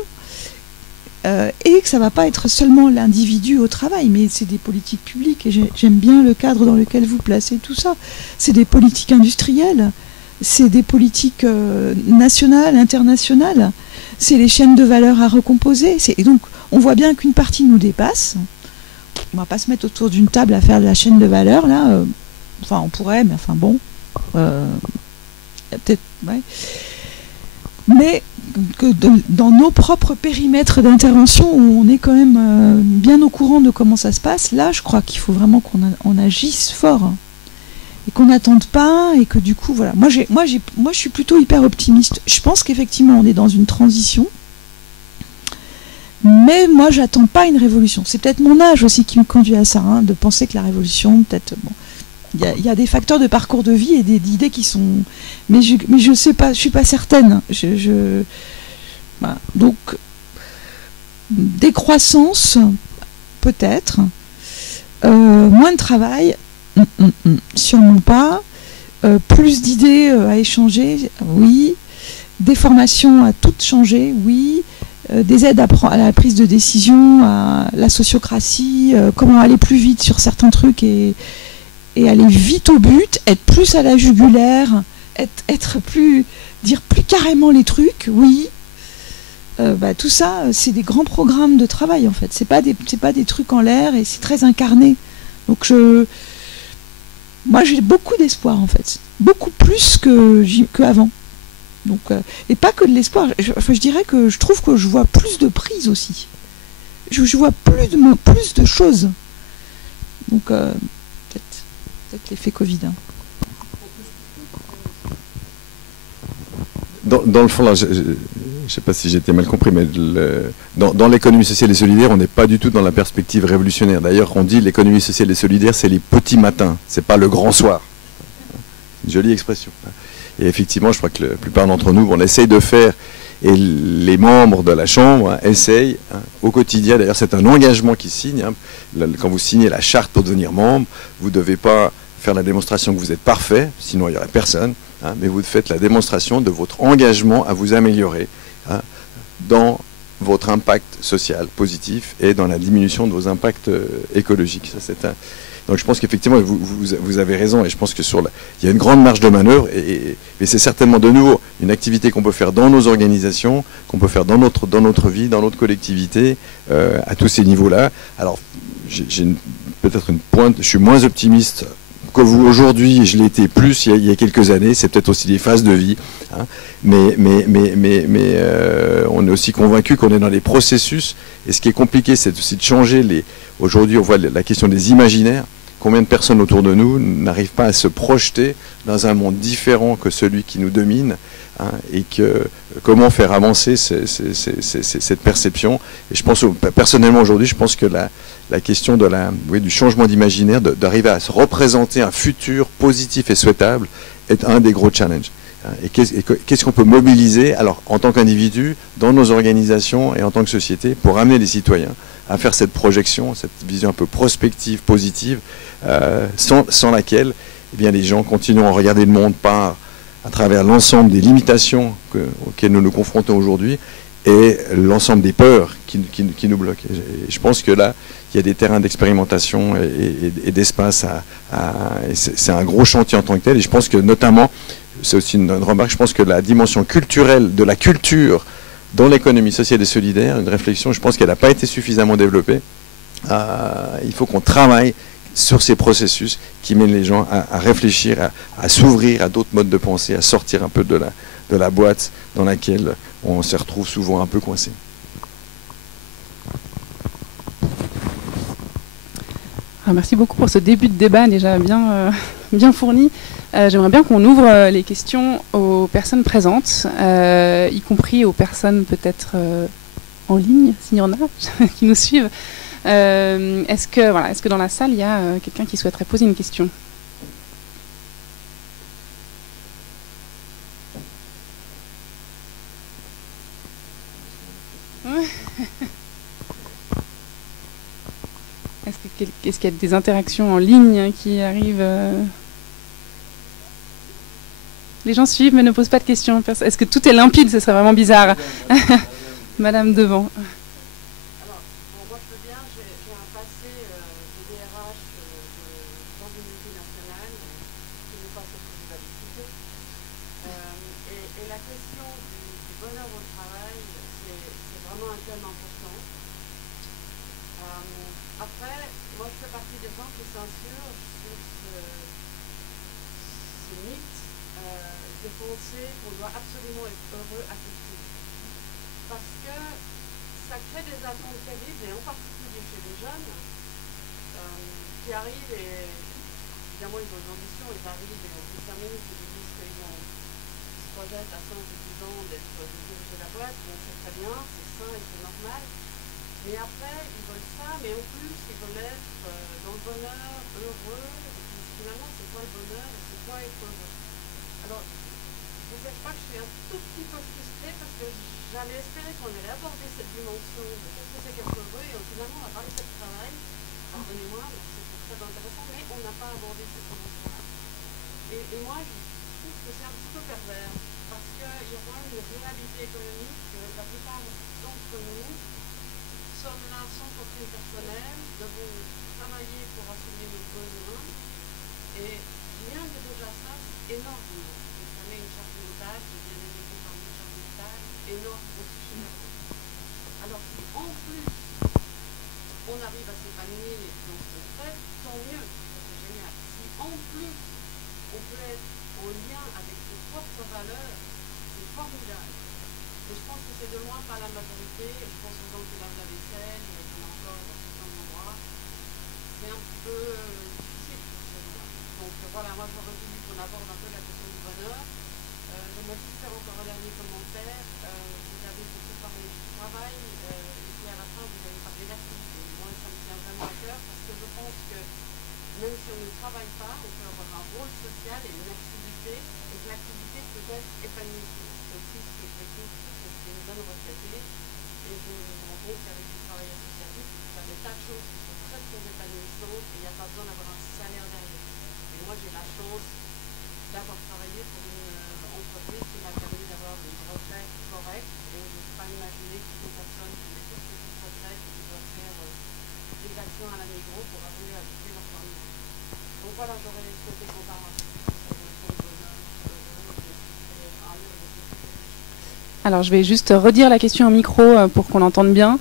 et que ça ne va pas être seulement l'individu au travail, mais c'est des politiques publiques, et j'aime bien le cadre dans lequel vous placez tout ça. C'est des politiques industrielles, c'est des politiques nationales, internationales, c'est les chaînes de valeur à recomposer. Et donc, on voit bien qu'une partie nous dépasse. On ne va pas se mettre autour d'une table à faire de la chaîne de valeur, là. Enfin, on pourrait, mais enfin bon. Peut-être, ouais. Mais que dans nos propres périmètres d'intervention, où on est quand même bien au courant de comment ça se passe, là, je crois qu'il faut vraiment qu'on agisse fort. Et qu'on n'attende pas, et que du coup, voilà. Moi, je suis plutôt hyper optimiste. Je pense qu'effectivement, on est dans une transition. Mais moi, j'attends pas une révolution. C'est peut-être mon âge aussi qui me conduit à ça, hein, de penser que la révolution, peut-être... Bon, il y a des facteurs de parcours de vie et d'idées qui sont... Mais je sais pas, je suis pas certaine. Voilà. Donc, décroissance, peut-être. Moins de travail, sûrement pas. Plus d'idées à échanger, oui. Des formations à toutes changer, oui. des aides à la prise de décision, à la sociocratie, comment aller plus vite sur certains trucs et aller vite au but, être plus à la jugulaire, être plus, dire plus carrément les trucs, oui. Tout ça, c'est des grands programmes de travail en fait. C'est pas des trucs en l'air et c'est très incarné. Donc moi j'ai beaucoup d'espoir en fait, beaucoup plus qu'avant. Donc, et pas que de l'espoir, je dirais que je trouve que je vois plus de prise aussi. Je vois plus de choses. Donc, peut-être l'effet Covid. Hein. Dans le fond, là, je ne sais pas si j'ai été mal compris, mais dans l'économie sociale et solidaire, on n'est pas du tout dans la perspective révolutionnaire. D'ailleurs, on dit l'économie sociale et solidaire, c'est les petits matins, c'est pas le grand soir. Une jolie expression. Et effectivement, je crois que la plupart d'entre nous, on essaye de faire, et les membres de la Chambre essayent au quotidien. D'ailleurs, c'est un engagement qui signe. Quand vous signez la charte pour devenir membre, vous ne devez pas faire la démonstration que vous êtes parfait, sinon il n'y aurait personne, mais vous faites la démonstration de votre engagement à vous améliorer dans votre impact social positif et dans la diminution de vos impacts écologiques. Ça, c'est Donc je pense qu'effectivement, vous avez raison, et je pense que il y a une grande marge de manœuvre, et c'est certainement de nouveau une activité qu'on peut faire dans nos organisations, qu'on peut faire dans notre vie, dans notre collectivité, à tous ces niveaux-là. Alors, j'ai peut-être une pointe, je suis moins optimiste que vous aujourd'hui, je l'ai été plus il y a quelques années, c'est peut-être aussi des phases de vie, mais on est aussi convaincu qu'on est dans des processus, et ce qui est compliqué, c'est aussi de changer aujourd'hui, on voit la question des imaginaires. Combien de personnes autour de nous n'arrivent pas à se projeter dans un monde différent que celui qui nous domine, et comment faire avancer cette perception. Et je pense, personnellement aujourd'hui, je pense que la question du changement d'imaginaire, d'arriver à se représenter un futur positif et souhaitable, est un des gros challenges. Et qu'est-ce qu'on peut mobiliser, alors en tant qu'individu, dans nos organisations et en tant que société, pour amener les citoyens à faire cette projection, cette vision un peu prospective, positive, sans laquelle les gens continueront à regarder le monde à travers l'ensemble des limitations auxquelles nous nous confrontons aujourd'hui et l'ensemble des peurs qui nous bloquent. Et je pense que là, il y a des terrains d'expérimentation et d'espace. C'est un gros chantier en tant que tel. Et je pense que notamment, c'est aussi une remarque, je pense que la dimension culturelle de la culture dans l'économie sociale et solidaire, une réflexion, je pense qu'elle n'a pas été suffisamment développée. Il faut qu'on travaille sur ces processus qui mènent les gens à réfléchir, à s'ouvrir à d'autres modes de pensée, à sortir un peu de la boîte dans laquelle on se retrouve souvent un peu coincé. Merci beaucoup pour ce début de débat déjà bien fourni. J'aimerais bien qu'on ouvre les questions aux personnes présentes, y compris aux personnes peut-être en ligne, s'il y en a, qui nous suivent. Est-ce que dans la salle, il y a quelqu'un qui souhaiterait poser une question ? Est-ce qu'il y a des interactions en ligne qui arrivent Les gens suivent mais ne posent pas de questions. Est-ce que tout est limpide? Ce serait vraiment bizarre. Madame devant. Alors, moi je peux bien, j'ai un passé de DRH dans une multinationale qui n'est pas celle que vous avez citée. Et la question du bonheur au travail, c'est vraiment un thème important. Après, moi je fais partie des gens qui s'insurgent sur ce mythe de penser qu'on doit absolument être heureux à tout prix. Parce que ça crée des attentes terribles, et en particulier chez les jeunes qui arrivent et évidemment ils ont une ambition, ils arrivent et on fait 5 minutes et ils disent qu'ils se projettent à 5 ou 10 ans d'être diriger la boîte, bon c'est très bien, c'est sain et c'est normal. Mais après, ils veulent ça, mais en plus, ils veulent être dans le bonheur, heureux. Et puis finalement, c'est quoi le bonheur et c'est quoi être heureux? Alors, je ne vous cache pas que je suis un tout petit peu frustrée parce que j'avais espéré qu'on allait aborder cette dimension de qu'est-ce que c'est qu'être heureux. Et finalement, on a parlé de travail. Pardonnez-moi, c'est très intéressant, mais on n'a pas abordé cette dimension-là. Et moi, je trouve que c'est un petit peu pervers parce qu'il y a quand même une réalité économique que la plupart d'entre nous sommes là sans fortune personnelle, devons travailler pour assumer nos besoins, et rien que déjà ça, c'est énorme. Vous savez, une charge mentale, j'ai bien aimé qu'on parle de charge mentale, énorme aussi chez nous. Alors si en plus on arrive à s'épanouir dans ce qu'on fait, tant mieux, c'est génial. Si en plus on peut être en lien avec ses propres valeurs, c'est formidable. Mais je pense que c'est de loin pas la majorité. Je pense aux gens qui lavent la vaisselle, il y en a encore dans certains endroits. C'est un petit peu difficile pour ces gens-là. Donc voilà, moi j'aurais voulu qu'on aborde un peu la question du bonheur. J'aimerais juste faire encore un dernier commentaire. Vous avez beaucoup parlé du travail, et puis à la fin vous avez parlé d'activité. Moi ça me tient vraiment à cœur parce que je pense que même si on ne travaille pas, on peut avoir un rôle social et une activité, et que l'activité peut être épanouissante. C'est aussi ce que j'écoute, parce que c'est une bonne retraitée, et je me rends compte qu'avec du travail associatif, il y a des tas de choses qui sont très très épanouissantes, et il n'y a pas besoin d'avoir un salaire derrière. Et moi j'ai la chance d'avoir travaillé pour une entreprise qui m'a permis d'avoir une retraite correcte, et je ne peux pas imaginer qu'il y ait une personne qui met toute petite retraite et qui doit faire des actions à la Migros pour arriver à boucler leur famille. Donc voilà, j'aurais souhaité qu'on parle un peu de bonheur, Alors, je vais juste redire la question au micro pour qu'on l'entende bien.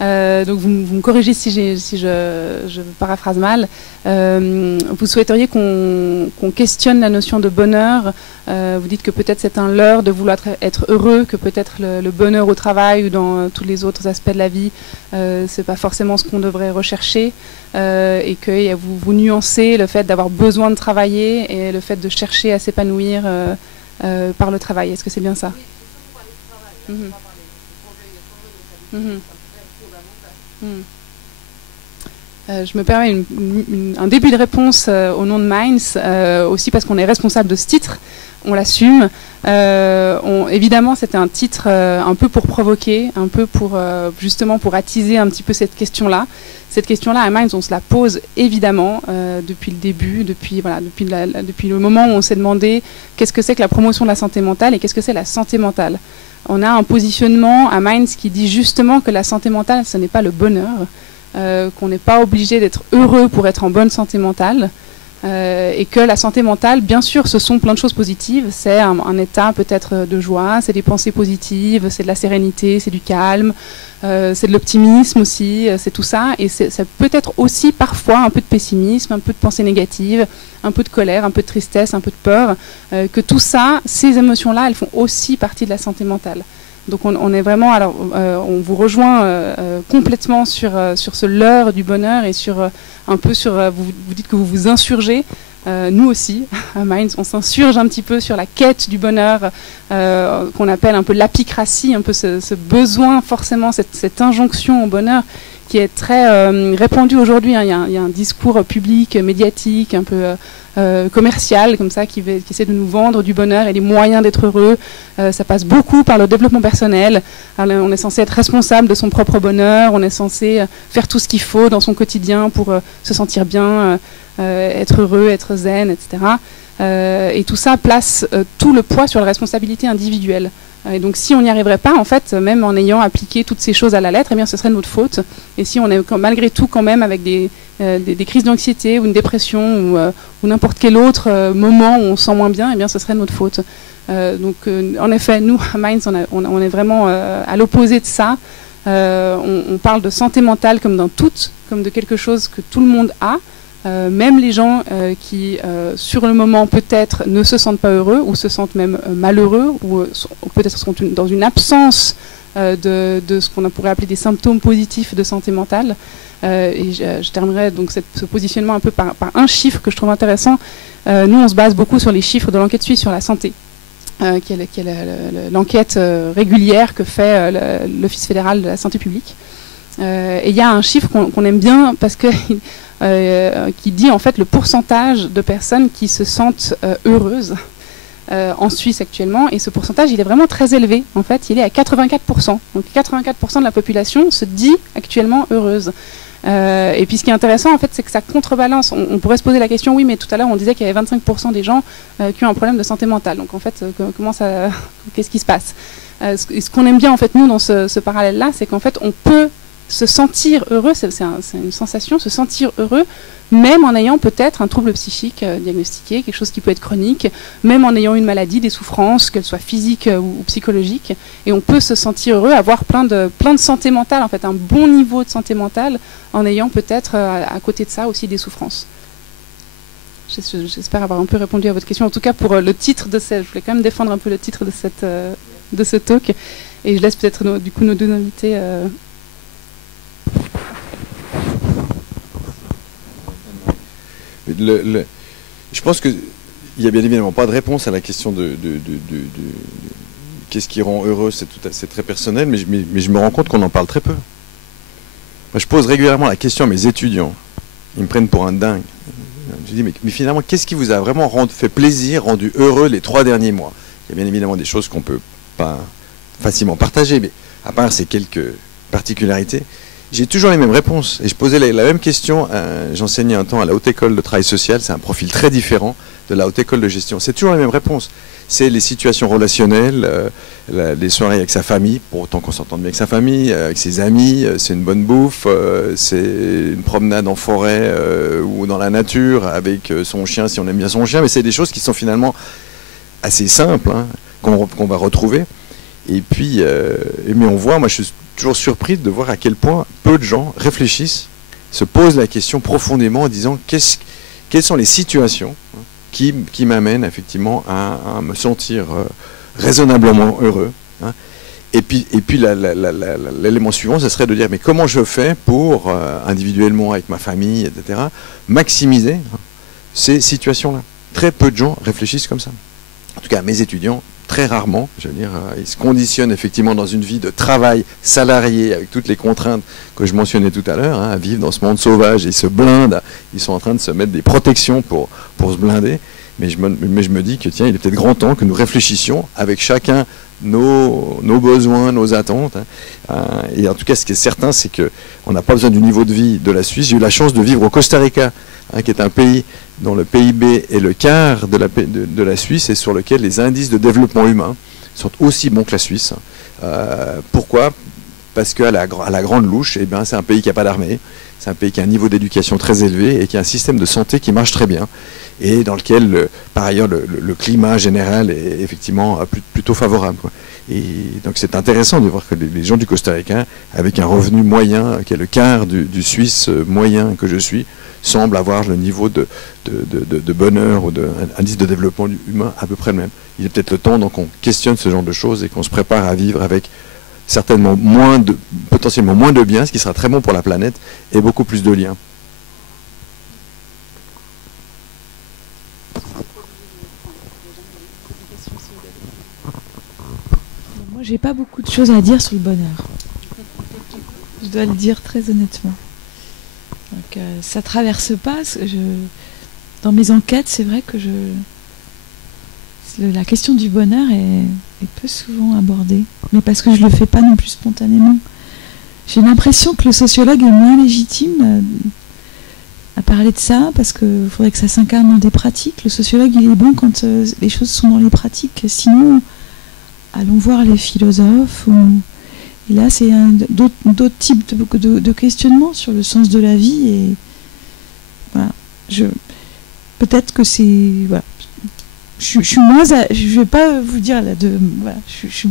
Donc, vous me corrigez si je paraphrase mal. Vous souhaiteriez qu'on questionne la notion de bonheur. Vous dites que peut-être c'est un leurre de vouloir être heureux, que peut-être le bonheur au travail ou dans tous les autres aspects de la vie, c'est pas forcément ce qu'on devrait rechercher, et que vous nuancez le fait d'avoir besoin de travailler et le fait de chercher à s'épanouir par le travail. Est-ce que c'est bien ça? oui, c'est surtout parler de travail, on va parler de Je me permets un début de réponse au nom de Minds, aussi parce qu'on est responsable de ce titre, on l'assume. Évidemment, c'était un titre un peu pour provoquer, un peu pour justement pour attiser un petit peu cette question-là. Cette question-là, à Minds, on se la pose évidemment depuis le début, depuis le moment où on s'est demandé qu'est-ce que c'est que la promotion de la santé mentale et qu'est-ce que c'est la santé mentale. On a un positionnement à Minds qui dit justement que la santé mentale, ce n'est pas le bonheur, qu'on n'est pas obligé d'être heureux pour être en bonne santé mentale, et que la santé mentale, bien sûr, ce sont plein de choses positives. C'est un état peut-être de joie, c'est des pensées positives, c'est de la sérénité, c'est du calme, c'est de l'optimisme aussi, c'est tout ça. Et ça peut être aussi parfois un peu de pessimisme, un peu de pensée négative, un peu de colère, un peu de tristesse, un peu de peur. Que tout ça, ces émotions-là, elles font aussi partie de la santé mentale. Donc on est vraiment, alors on vous rejoint complètement sur ce leurre du bonheur et sur un peu sur, vous dites que vous vous insurgez, nous aussi, à Minds, on s'insurge un petit peu sur la quête du bonheur, qu'on appelle un peu l'apicratie, un peu ce besoin forcément, cette injonction au bonheur qui est très répandue aujourd'hui, hein. Il y a un discours public, médiatique, un peu commercial comme ça qui essaie de nous vendre du bonheur et les moyens d'être heureux. Ça passe beaucoup par le développement personnel. Alors, on est censé être responsable de son propre bonheur, on est censé faire tout ce qu'il faut dans son quotidien pour se sentir bien, être heureux, être zen, etc. Et tout ça place tout le poids sur la responsabilité individuelle. Et donc si on n'y arriverait pas, en fait, même en ayant appliqué toutes ces choses à la lettre, eh bien ce serait notre faute. Et si on est malgré tout quand même avec des crises d'anxiété ou une dépression ou n'importe quel autre moment où on se sent moins bien, eh bien ce serait notre faute. Donc en effet, nous, à Minds, on est vraiment à l'opposé de ça. On parle de santé mentale comme d'un tout, comme de quelque chose que tout le monde a. Même les gens qui, sur le moment, peut-être ne se sentent pas heureux ou se sentent même malheureux ou peut-être sont dans une absence de ce qu'on pourrait appeler des symptômes positifs de santé mentale. Et je terminerai donc ce positionnement un peu par un chiffre que je trouve intéressant. Nous, on se base beaucoup sur les chiffres de l'enquête suisse sur la santé, qui est l'enquête régulière que fait l'Office fédéral de la santé publique. Et il y a un chiffre qu'on aime bien parce que qui dit en fait le pourcentage de personnes qui se sentent heureuses en Suisse actuellement, et ce pourcentage, il est vraiment très élevé. En fait, il est à 84%. Donc 84% de la population se dit actuellement heureuse. Et puis ce qui est intéressant, en fait, c'est que ça contrebalance. On pourrait se poser la question, oui, mais tout à l'heure, on disait qu'il y avait 25% des gens qui ont un problème de santé mentale. Donc en fait, qu'est-ce qui se passe? Ce qu'on aime bien, en fait, nous, dans ce parallèle-là, c'est qu'en fait, on peut se sentir heureux, c'est une sensation, se sentir heureux, même en ayant peut-être un trouble psychique diagnostiqué, quelque chose qui peut être chronique, même en ayant une maladie, des souffrances, qu'elles soient physiques ou psychologiques. Et on peut se sentir heureux, avoir plein de santé mentale, en fait, un bon niveau de santé mentale, en ayant peut-être à côté de ça aussi des souffrances. J'espère avoir un peu répondu à votre question. En tout cas, pour le titre de je voulais quand même défendre un peu le titre de ce talk. Et je laisse peut-être du coup nos deux invités. Je pense qu'il n'y a bien évidemment pas de réponse à la question de qu'est-ce qui rend heureux, c'est très personnel, mais je me rends compte qu'on en parle très peu. Moi, je pose régulièrement la question à mes étudiants, ils me prennent pour un dingue. Je dis, mais finalement, qu'est-ce qui vous a vraiment fait plaisir, rendu heureux les 3 derniers mois? Il y a bien évidemment des choses qu'on ne peut pas facilement partager, mais à part ces quelques particularités, j'ai toujours les mêmes réponses. Et je posais la même question, j'enseignais un temps à la Haute École de Travail Social, c'est un profil très différent de la Haute École de Gestion. C'est toujours la même réponse. C'est les situations relationnelles, les soirées avec sa famille, pour autant qu'on s'entende bien avec sa famille, avec ses amis, c'est une bonne bouffe, c'est une promenade en forêt ou dans la nature avec son chien, si on aime bien son chien, mais c'est des choses qui sont finalement assez simples, hein, qu'on va retrouver. Et puis, mais on voit, moi je suis toujours surpris de voir à quel point peu de gens réfléchissent, se posent la question profondément en disant quelles sont les situations qui m'amènent effectivement à me sentir raisonnablement heureux. Hein. Et puis l'élément suivant, ce serait de dire mais comment je fais pour, individuellement avec ma famille, etc., maximiser ces situations-là. Très peu de gens réfléchissent comme ça. En tout cas, mes étudiants, très rarement, je veux dire, ils se conditionnent effectivement dans une vie de travail salarié avec toutes les contraintes que je mentionnais tout à l'heure, hein, à vivre dans ce monde sauvage, ils se blindent, ils sont en train de se mettre des protections pour se blinder, mais je me dis que tiens, il est peut-être grand temps que nous réfléchissions avec chacun nos besoins, nos attentes, hein, et en tout cas ce qui est certain, c'est qu'on n'a pas besoin du niveau de vie de la Suisse. J'ai eu la chance de vivre au Costa Rica, hein, qui est un pays dont le PIB est le quart de la Suisse et sur lequel les indices de développement humain sont aussi bons que la Suisse. Pourquoi? Parce qu'à la grande louche, eh bien, c'est un pays qui n'a pas d'armée, c'est un pays qui a un niveau d'éducation très élevé et qui a un système de santé qui marche très bien et dans lequel, par ailleurs, le climat général est effectivement plutôt favorable, quoi. Et donc c'est intéressant de voir que les gens du Costa Rica, avec un revenu moyen qui est le quart du Suisse moyen que je suis, semble avoir le niveau de bonheur ou d'indice de développement humain à peu près le même. Il est peut-être le temps donc qu'on questionne ce genre de choses et qu'on se prépare à vivre avec certainement potentiellement moins de biens, ce qui sera très bon pour la planète, et beaucoup plus de liens. Moi, j'ai pas beaucoup de choses à dire sur le bonheur. Je dois le dire très honnêtement. Donc, ça traverse pas. Dans mes enquêtes, c'est vrai que la question du bonheur est peu souvent abordée, mais parce que je le fais pas non plus spontanément. J'ai l'impression que le sociologue est moins légitime à parler de ça, parce qu'il faudrait que ça s'incarne dans des pratiques. Le sociologue, il est bon quand les choses sont dans les pratiques. Sinon, allons voir les philosophes. Et là, c'est d'autres types de questionnements sur le sens de la vie. Et voilà. Peut-être que c'est... Voilà. Je suis moins... Je vais pas vous dire là de... Voilà, je suis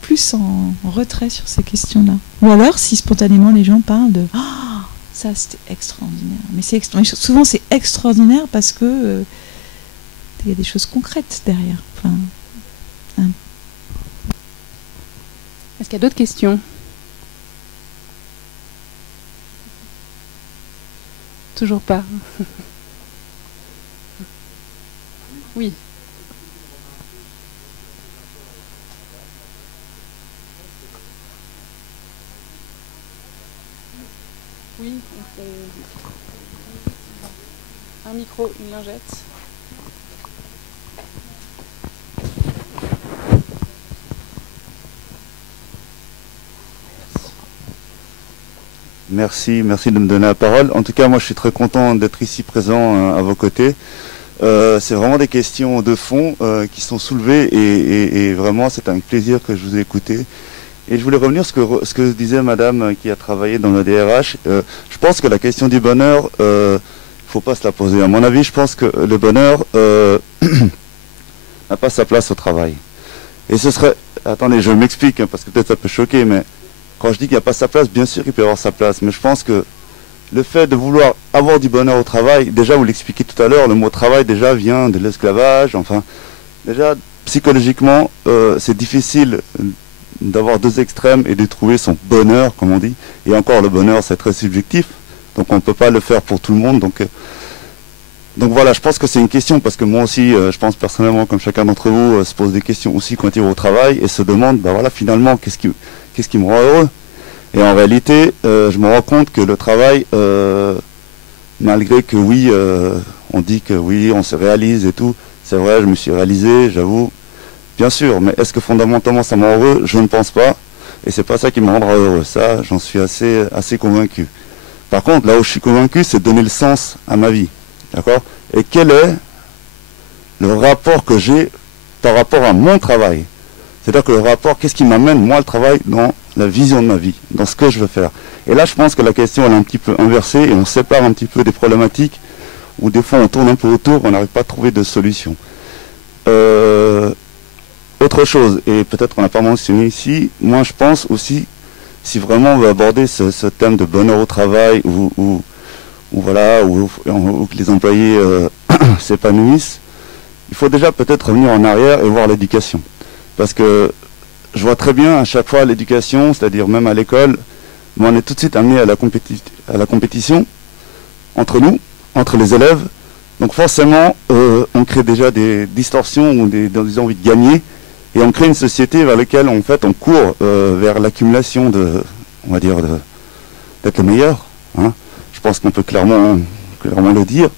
plus en retrait sur ces questions-là. Ou alors, si spontanément les gens parlent de... Oh, ça, c'était extraordinaire. Mais souvent, c'est extraordinaire parce que il y a des choses concrètes derrière. Enfin, hein. Est-ce qu'il y a d'autres questions? Toujours pas. Oui. Oui. Un micro, une lingette. Merci de me donner la parole. En tout cas, moi, je suis très content d'être ici présent à vos côtés. C'est vraiment des questions de fond qui sont soulevées et vraiment, c'est un plaisir que je vous ai écouté. Et je voulais revenir sur ce que disait madame qui a travaillé dans le DRH. Je pense que la question du bonheur, il ne faut pas se la poser. À mon avis, je pense que le bonheur n'a pas sa place au travail. Et ce serait... Attendez, je m'explique, hein, parce que peut-être ça peut choquer, mais quand je dis qu'il n'y a pas sa place, bien sûr qu'il peut y avoir sa place. Mais je pense que le fait de vouloir avoir du bonheur au travail, déjà vous l'expliquez tout à l'heure, le mot travail déjà vient de l'esclavage. Enfin, déjà psychologiquement, c'est difficile d'avoir deux extrêmes et de trouver son bonheur, comme on dit. Et encore, le bonheur, c'est très subjectif. Donc on ne peut pas le faire pour tout le monde. Donc voilà, je pense que c'est une question, parce que moi aussi, je pense personnellement, comme chacun d'entre vous, se pose des questions aussi quand il va au travail et se demande, ben voilà, finalement, qu'est-ce qui me rend heureux? Et en réalité, je me rends compte que le travail, malgré que oui, on dit que oui, on se réalise et tout, c'est vrai, je me suis réalisé, j'avoue, bien sûr, mais est-ce que fondamentalement ça me rend heureux? Je ne pense pas, et c'est pas ça qui me rendra heureux, ça, j'en suis assez convaincu. Par contre, là où je suis convaincu, c'est de donner le sens à ma vie. D'accord? Et quel est le rapport que j'ai par rapport à mon travail? C'est-à-dire que le rapport, qu'est-ce qui m'amène, moi, le travail, dans la vision de ma vie, dans ce que je veux faire? Et là, je pense que la question, elle est un petit peu inversée, et on sépare un petit peu des problématiques, où des fois, on tourne un peu autour, on n'arrive pas à trouver de solution. Autre chose, et peut-être qu'on n'a pas mentionné ici, moi, je pense aussi, si vraiment on veut aborder ce thème de bonheur au travail, où que les employés s'épanouissent, il faut déjà peut-être revenir en arrière et voir l'éducation. Parce que je vois très bien à chaque fois l'éducation, c'est-à-dire même à l'école, on est tout de suite amené à la compétition entre nous, entre les élèves. Donc forcément, on crée déjà des distorsions ou des envies de gagner, et on crée une société vers laquelle en fait on court vers l'accumulation d'être le meilleur. Hein. Je pense qu'on peut clairement le dire.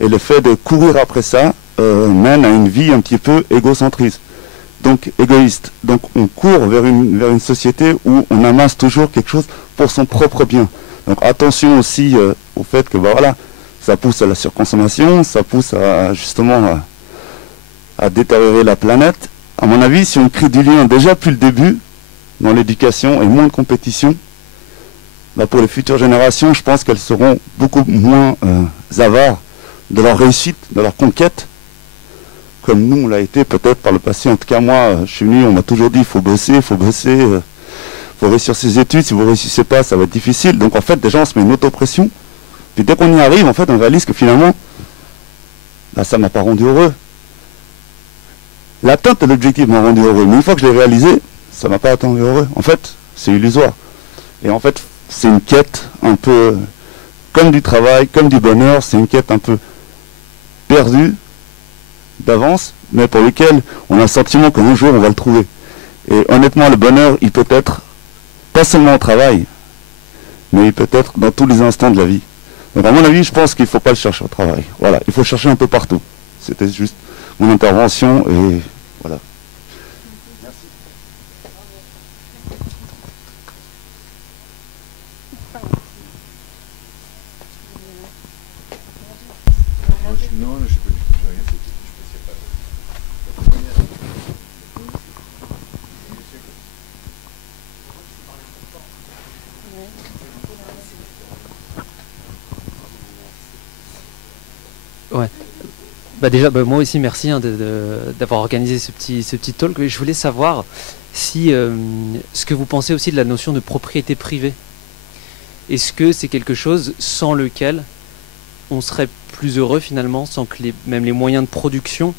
Et le fait de courir après ça mène à une vie un petit peu égocentriste, donc égoïste. Donc on court vers une société où on amasse toujours quelque chose pour son propre bien. Donc attention aussi au fait que voilà, ça pousse à la surconsommation, ça pousse justement à détériorer la planète. À mon avis, si on crée du lien déjà depuis le début dans l'éducation et moins de compétition, pour les futures générations, je pense qu'elles seront beaucoup moins avares de leur réussite, de leur conquête, comme nous on l'a été peut-être par le passé. En tout cas, moi, je suis venu, on m'a toujours dit, il faut bosser, faut réussir ses études. Si vous ne réussissez pas, ça va être difficile. Donc en fait, déjà, on se met une auto-pression. Puis dès qu'on y arrive, en fait, on réalise que finalement, ça ne m'a pas rendu heureux. L'atteinte de l'objectif m'a rendu heureux. Mais une fois que je l'ai réalisé, ça ne m'a pas rendu heureux. En fait, c'est illusoire. Et en fait, c'est une quête un peu comme du travail, comme du bonheur, c'est une quête un peu perdue d'avance, mais pour lequel on a le sentiment qu'un jour on va le trouver. Et honnêtement, le bonheur, il peut être pas seulement au travail, mais il peut être dans tous les instants de la vie. Donc à mon avis, je pense qu'il ne faut pas le chercher au travail. Voilà, il faut le chercher un peu partout. C'était juste mon intervention et voilà. Non, je peux rien. Ouais. Déjà, moi aussi, merci d'avoir organisé ce petit talk. Je voulais savoir si ce que vous pensez aussi de la notion de propriété privée. Est-ce que c'est quelque chose sans lequel on serait plus heureux finalement, sans que même les moyens de production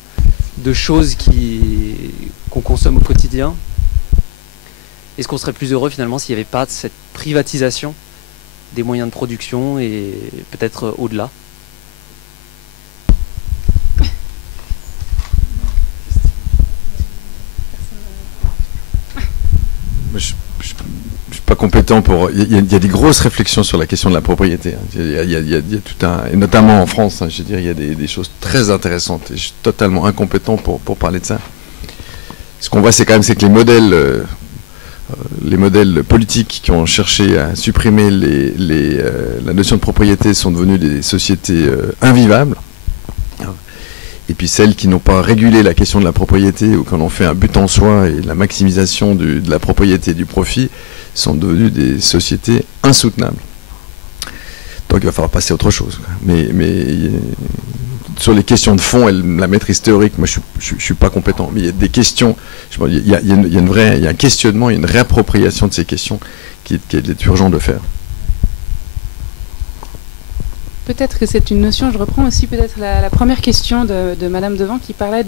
de choses qu'on consomme au quotidien, est-ce qu'on serait plus heureux finalement s'il n'y avait pas cette privatisation des moyens de production et peut-être au-delà? Je suis pas compétent pour... Il y a des grosses réflexions sur la question de la propriété. Il y a tout un... Et notamment en France, je veux dire, il y a des choses très intéressantes. Et je suis totalement incompétent pour parler de ça. Ce qu'on voit, c'est quand même que les modèles les modèles politiques qui ont cherché à supprimer la notion de propriété sont devenus des sociétés invivables. Et puis celles qui n'ont pas régulé la question de la propriété ou qui en ont fait un but en soi et la maximisation de la propriété et du profit sont devenues des sociétés insoutenables. Donc il va falloir passer à autre chose. Mais sur les questions de fond et la maîtrise théorique, moi je suis pas compétent. Mais il y a des questions, il y a un questionnement, il y a une réappropriation de ces questions qu'il est urgent de faire. Peut-être que c'est une notion, je reprends aussi peut-être la première question de Madame Devant qui parlait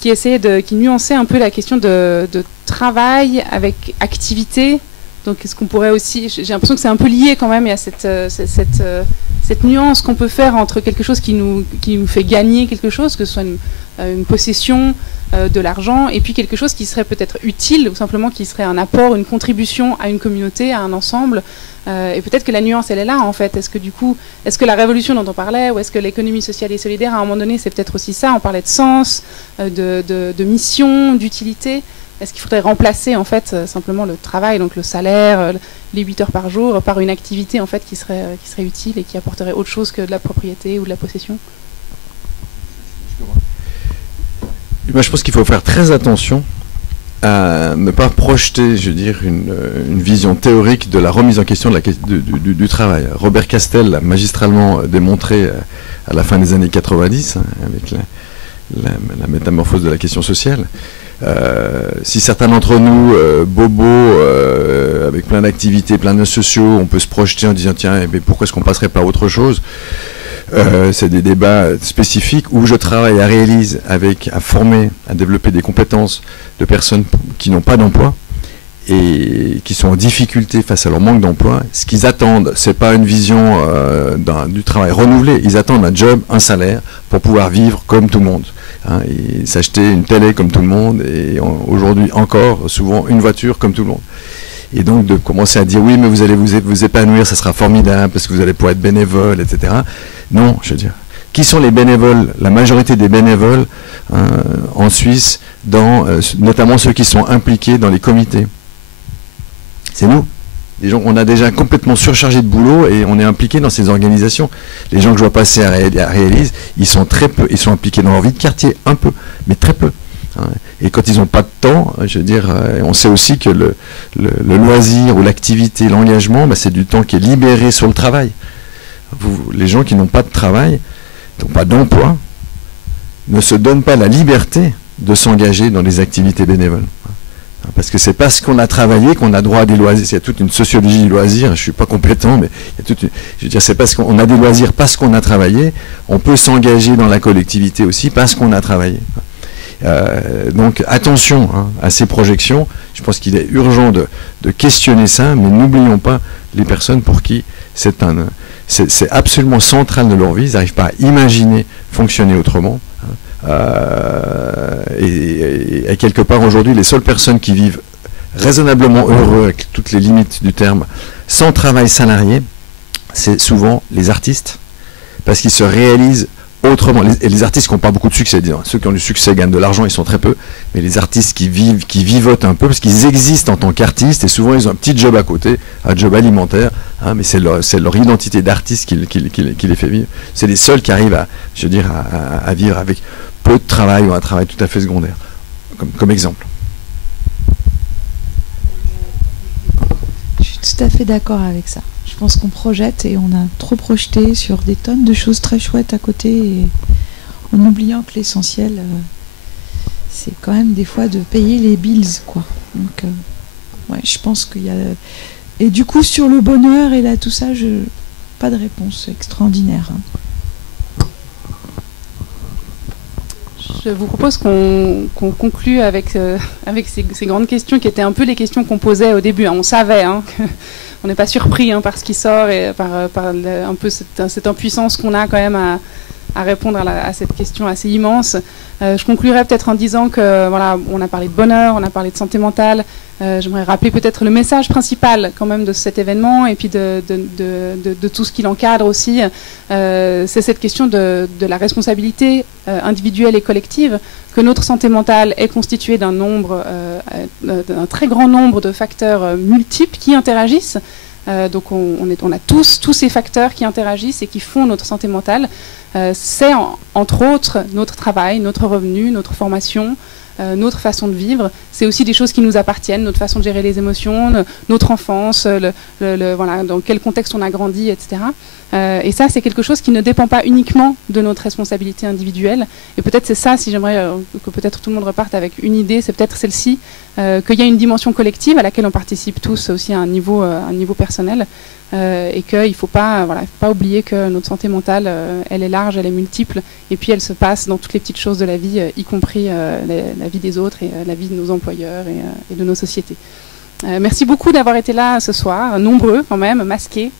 qui nuançait un peu la question de travail avec activité. Donc est-ce qu'on pourrait aussi, j'ai l'impression que c'est un peu lié quand même, il y a cette nuance qu'on peut faire entre quelque chose qui nous fait gagner quelque chose, que ce soit une possession, de l'argent, et puis quelque chose qui serait peut-être utile, ou simplement qui serait un apport, une contribution à une communauté, à un ensemble. Et peut-être que la nuance, elle est là, en fait. Est-ce que la révolution dont on parlait, ou est-ce que l'économie sociale et solidaire, à un moment donné, c'est peut-être aussi ça, on parlait de sens, de mission, d'utilité. Est-ce qu'il faudrait remplacer, en fait, simplement le travail, donc le salaire, les 8 heures par jour, par une activité, en fait, qui serait utile et qui apporterait autre chose que de la propriété ou de la possession ? Moi, je pense qu'il faut faire très attention à ne pas projeter, je veux dire, une vision théorique de la remise en question du travail. Robert Castel l'a magistralement démontré à la fin des années 90, avec la métamorphose de la question sociale. Si certains d'entre nous, bobos, avec plein d'activités, plein de sociaux, on peut se projeter en disant, tiens, mais pourquoi est-ce qu'on passerait pas à autre chose ? C'est des débats spécifiques où je travaille à réaliser à former, à développer des compétences de personnes qui n'ont pas d'emploi et qui sont en difficulté face à leur manque d'emploi. Ce qu'ils attendent, c'est pas une vision du travail renouvelé. Ils attendent un job, un salaire pour pouvoir vivre comme tout le monde. Et s'acheter une télé comme tout le monde et aujourd'hui encore souvent une voiture comme tout le monde. Et donc de commencer à dire oui mais vous allez vous épanouir, ça sera formidable parce que vous allez pouvoir être bénévole, etc. Non, je veux dire, qui sont les bénévoles, la majorité des bénévoles en Suisse, notamment ceux qui sont impliqués dans les comités. C'est nous. Les gens, on a déjà complètement surchargé de boulot et on est impliqué dans ces organisations. Les gens que je vois passer à Réalise, ils sont très peu, ils sont impliqués dans leur vie de quartier, un peu, mais très peu. Et quand ils n'ont pas de temps, je veux dire, on sait aussi que le loisir ou l'activité, l'engagement, c'est du temps qui est libéré sur le travail. Les gens qui n'ont pas de travail, n'ont pas d'emploi, ne se donnent pas la liberté de s'engager dans des activités bénévoles. Parce que c'est parce qu'on a travaillé qu'on a droit à des loisirs. Il y a toute une sociologie du loisir, je ne suis pas compétent, mais il y a je veux dire, c'est parce qu'on a des loisirs parce qu'on a travaillé, on peut s'engager dans la collectivité aussi parce qu'on a travaillé. Donc attention à ces projections, je pense qu'il est urgent de questionner ça, mais n'oublions pas les personnes pour qui c'est absolument central de leur vie, ils n'arrivent pas à imaginer fonctionner autrement. Et quelque part aujourd'hui, les seules personnes qui vivent raisonnablement heureux, avec toutes les limites du terme, sans travail salarié, c'est souvent les artistes, parce qu'ils se réalisent autrement. Les artistes qui n'ont pas beaucoup de succès, disons. Ceux qui ont du succès gagnent de l'argent, ils sont très peu, mais les artistes qui vivotent un peu, parce qu'ils existent en tant qu'artistes, et souvent ils ont un petit job à côté, un job alimentaire, mais c'est leur identité d'artiste qui les fait vivre. C'est les seuls qui arrivent à vivre avec peu de travail ou un travail tout à fait secondaire, comme exemple. Je suis tout à fait d'accord avec ça. Je pense qu'on projette et on a trop projeté sur des tonnes de choses très chouettes à côté et en oubliant que l'essentiel c'est quand même des fois de payer les bills, quoi. Donc ouais, je pense qu'il y a et du coup sur le bonheur et là tout ça, pas de réponse extraordinaire. Je vous propose qu'on conclue avec ces grandes questions qui étaient un peu les questions qu'on posait au début. On savait qu'on n'est pas surpris par ce qui sort et par un peu cette impuissance qu'on a quand même à répondre à cette question assez immense. Je conclurai peut-être en disant que voilà, on a parlé de bonheur, on a parlé de santé mentale. J'aimerais rappeler peut-être le message principal quand même de cet événement et puis de tout ce qui l'encadre aussi. C'est cette question de la responsabilité individuelle et collective que notre santé mentale est constituée d'un très grand nombre de facteurs multiples qui interagissent. Donc on a tous ces facteurs qui interagissent et qui font notre santé mentale. C'est entre autres notre travail, notre revenu, notre formation, notre façon de vivre. C'est aussi des choses qui nous appartiennent, notre façon de gérer les émotions, notre enfance, voilà, dans quel contexte on a grandi, etc. Et ça, c'est quelque chose qui ne dépend pas uniquement de notre responsabilité individuelle. Et peut-être c'est ça, si j'aimerais que peut-être tout le monde reparte avec une idée, c'est peut-être celle-ci, qu'il y a une dimension collective à laquelle on participe tous aussi à un niveau personnel. Et qu'il ne faut pas oublier que notre santé mentale, elle est large, elle est multiple, et puis elle se passe dans toutes les petites choses de la vie, y compris la vie des autres et la vie de nos employeurs et de nos sociétés. Merci beaucoup d'avoir été là ce soir, nombreux quand même, masqués.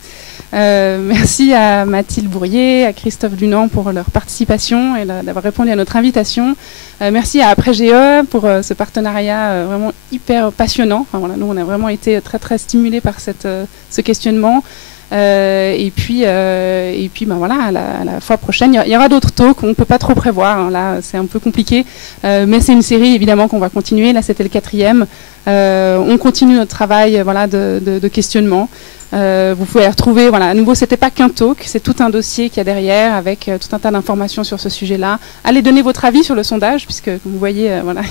Merci à Mathilde Bourrier, à Christophe Dunant pour leur participation et d'avoir répondu à notre invitation. Merci à Après GE pour ce partenariat vraiment hyper passionnant. Enfin, voilà, nous, on a vraiment été très très stimulés par ce questionnement. Et puis ben voilà, à la fois prochaine, il y aura d'autres talks, on ne peut pas trop prévoir, hein, là c'est un peu compliqué, mais c'est une série évidemment qu'on va continuer, là c'était le 4e. On continue notre travail voilà, de questionnement. Vous pouvez retrouver, voilà, à nouveau, c'était pas qu'un talk, c'est tout un dossier qu'il y a derrière avec tout un tas d'informations sur ce sujet-là. Allez donner votre avis sur le sondage, puisque, comme vous voyez, voilà,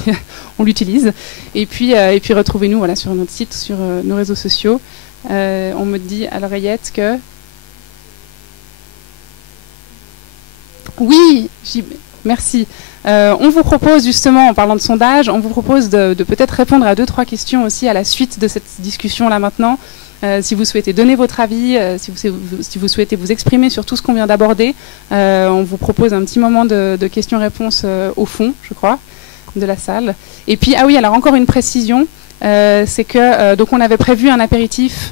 on l'utilise. Et puis retrouvez-nous voilà, sur notre site, sur nos réseaux sociaux. On me dit à l'oreillette que... Oui, merci. On vous propose justement, en parlant de sondage, on vous propose de peut-être répondre à 2-3 questions aussi à la suite de cette discussion-là maintenant. Si vous souhaitez donner votre avis, si vous souhaitez vous exprimer sur tout ce qu'on vient d'aborder, on vous propose un petit moment de questions-réponses au fond, je crois, de la salle. Et puis, ah oui, alors encore une précision, c'est que donc on avait prévu un apéritif,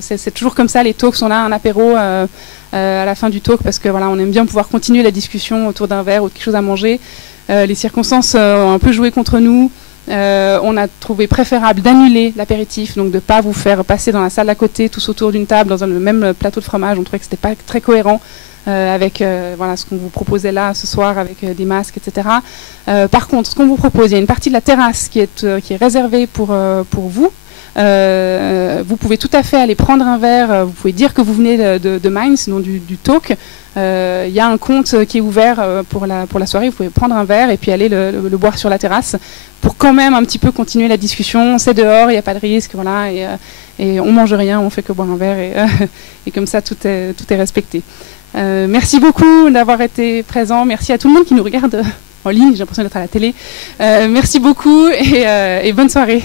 c'est toujours comme ça, les talks, on a un apéro à la fin du talk parce que voilà, on aime bien pouvoir continuer la discussion autour d'un verre ou de quelque chose à manger. Les circonstances ont un peu joué contre nous. On a trouvé préférable d'annuler l'apéritif, donc de ne pas vous faire passer dans la salle à côté, tous autour d'une table, dans le même plateau de fromage. On trouvait que ce n'était pas très cohérent avec voilà, ce qu'on vous proposait là ce soir, avec des masques, etc. Par contre, ce qu'on vous propose, il y a une partie de la terrasse qui est réservée pour vous. Vous pouvez tout à fait aller prendre un verre, vous pouvez dire que vous venez de Mainz, non du talk. Il y a un compte qui est ouvert pour la soirée, vous pouvez prendre un verre et puis aller le boire sur la terrasse pour quand même un petit peu continuer la discussion. C'est dehors, il n'y a pas de risque, voilà, et on mange rien, on fait que boire un verre et comme ça tout est respecté. Merci beaucoup d'avoir été présent, merci à tout le monde qui nous regarde en ligne, j'ai l'impression d'être à la télé. Merci beaucoup et bonne soirée.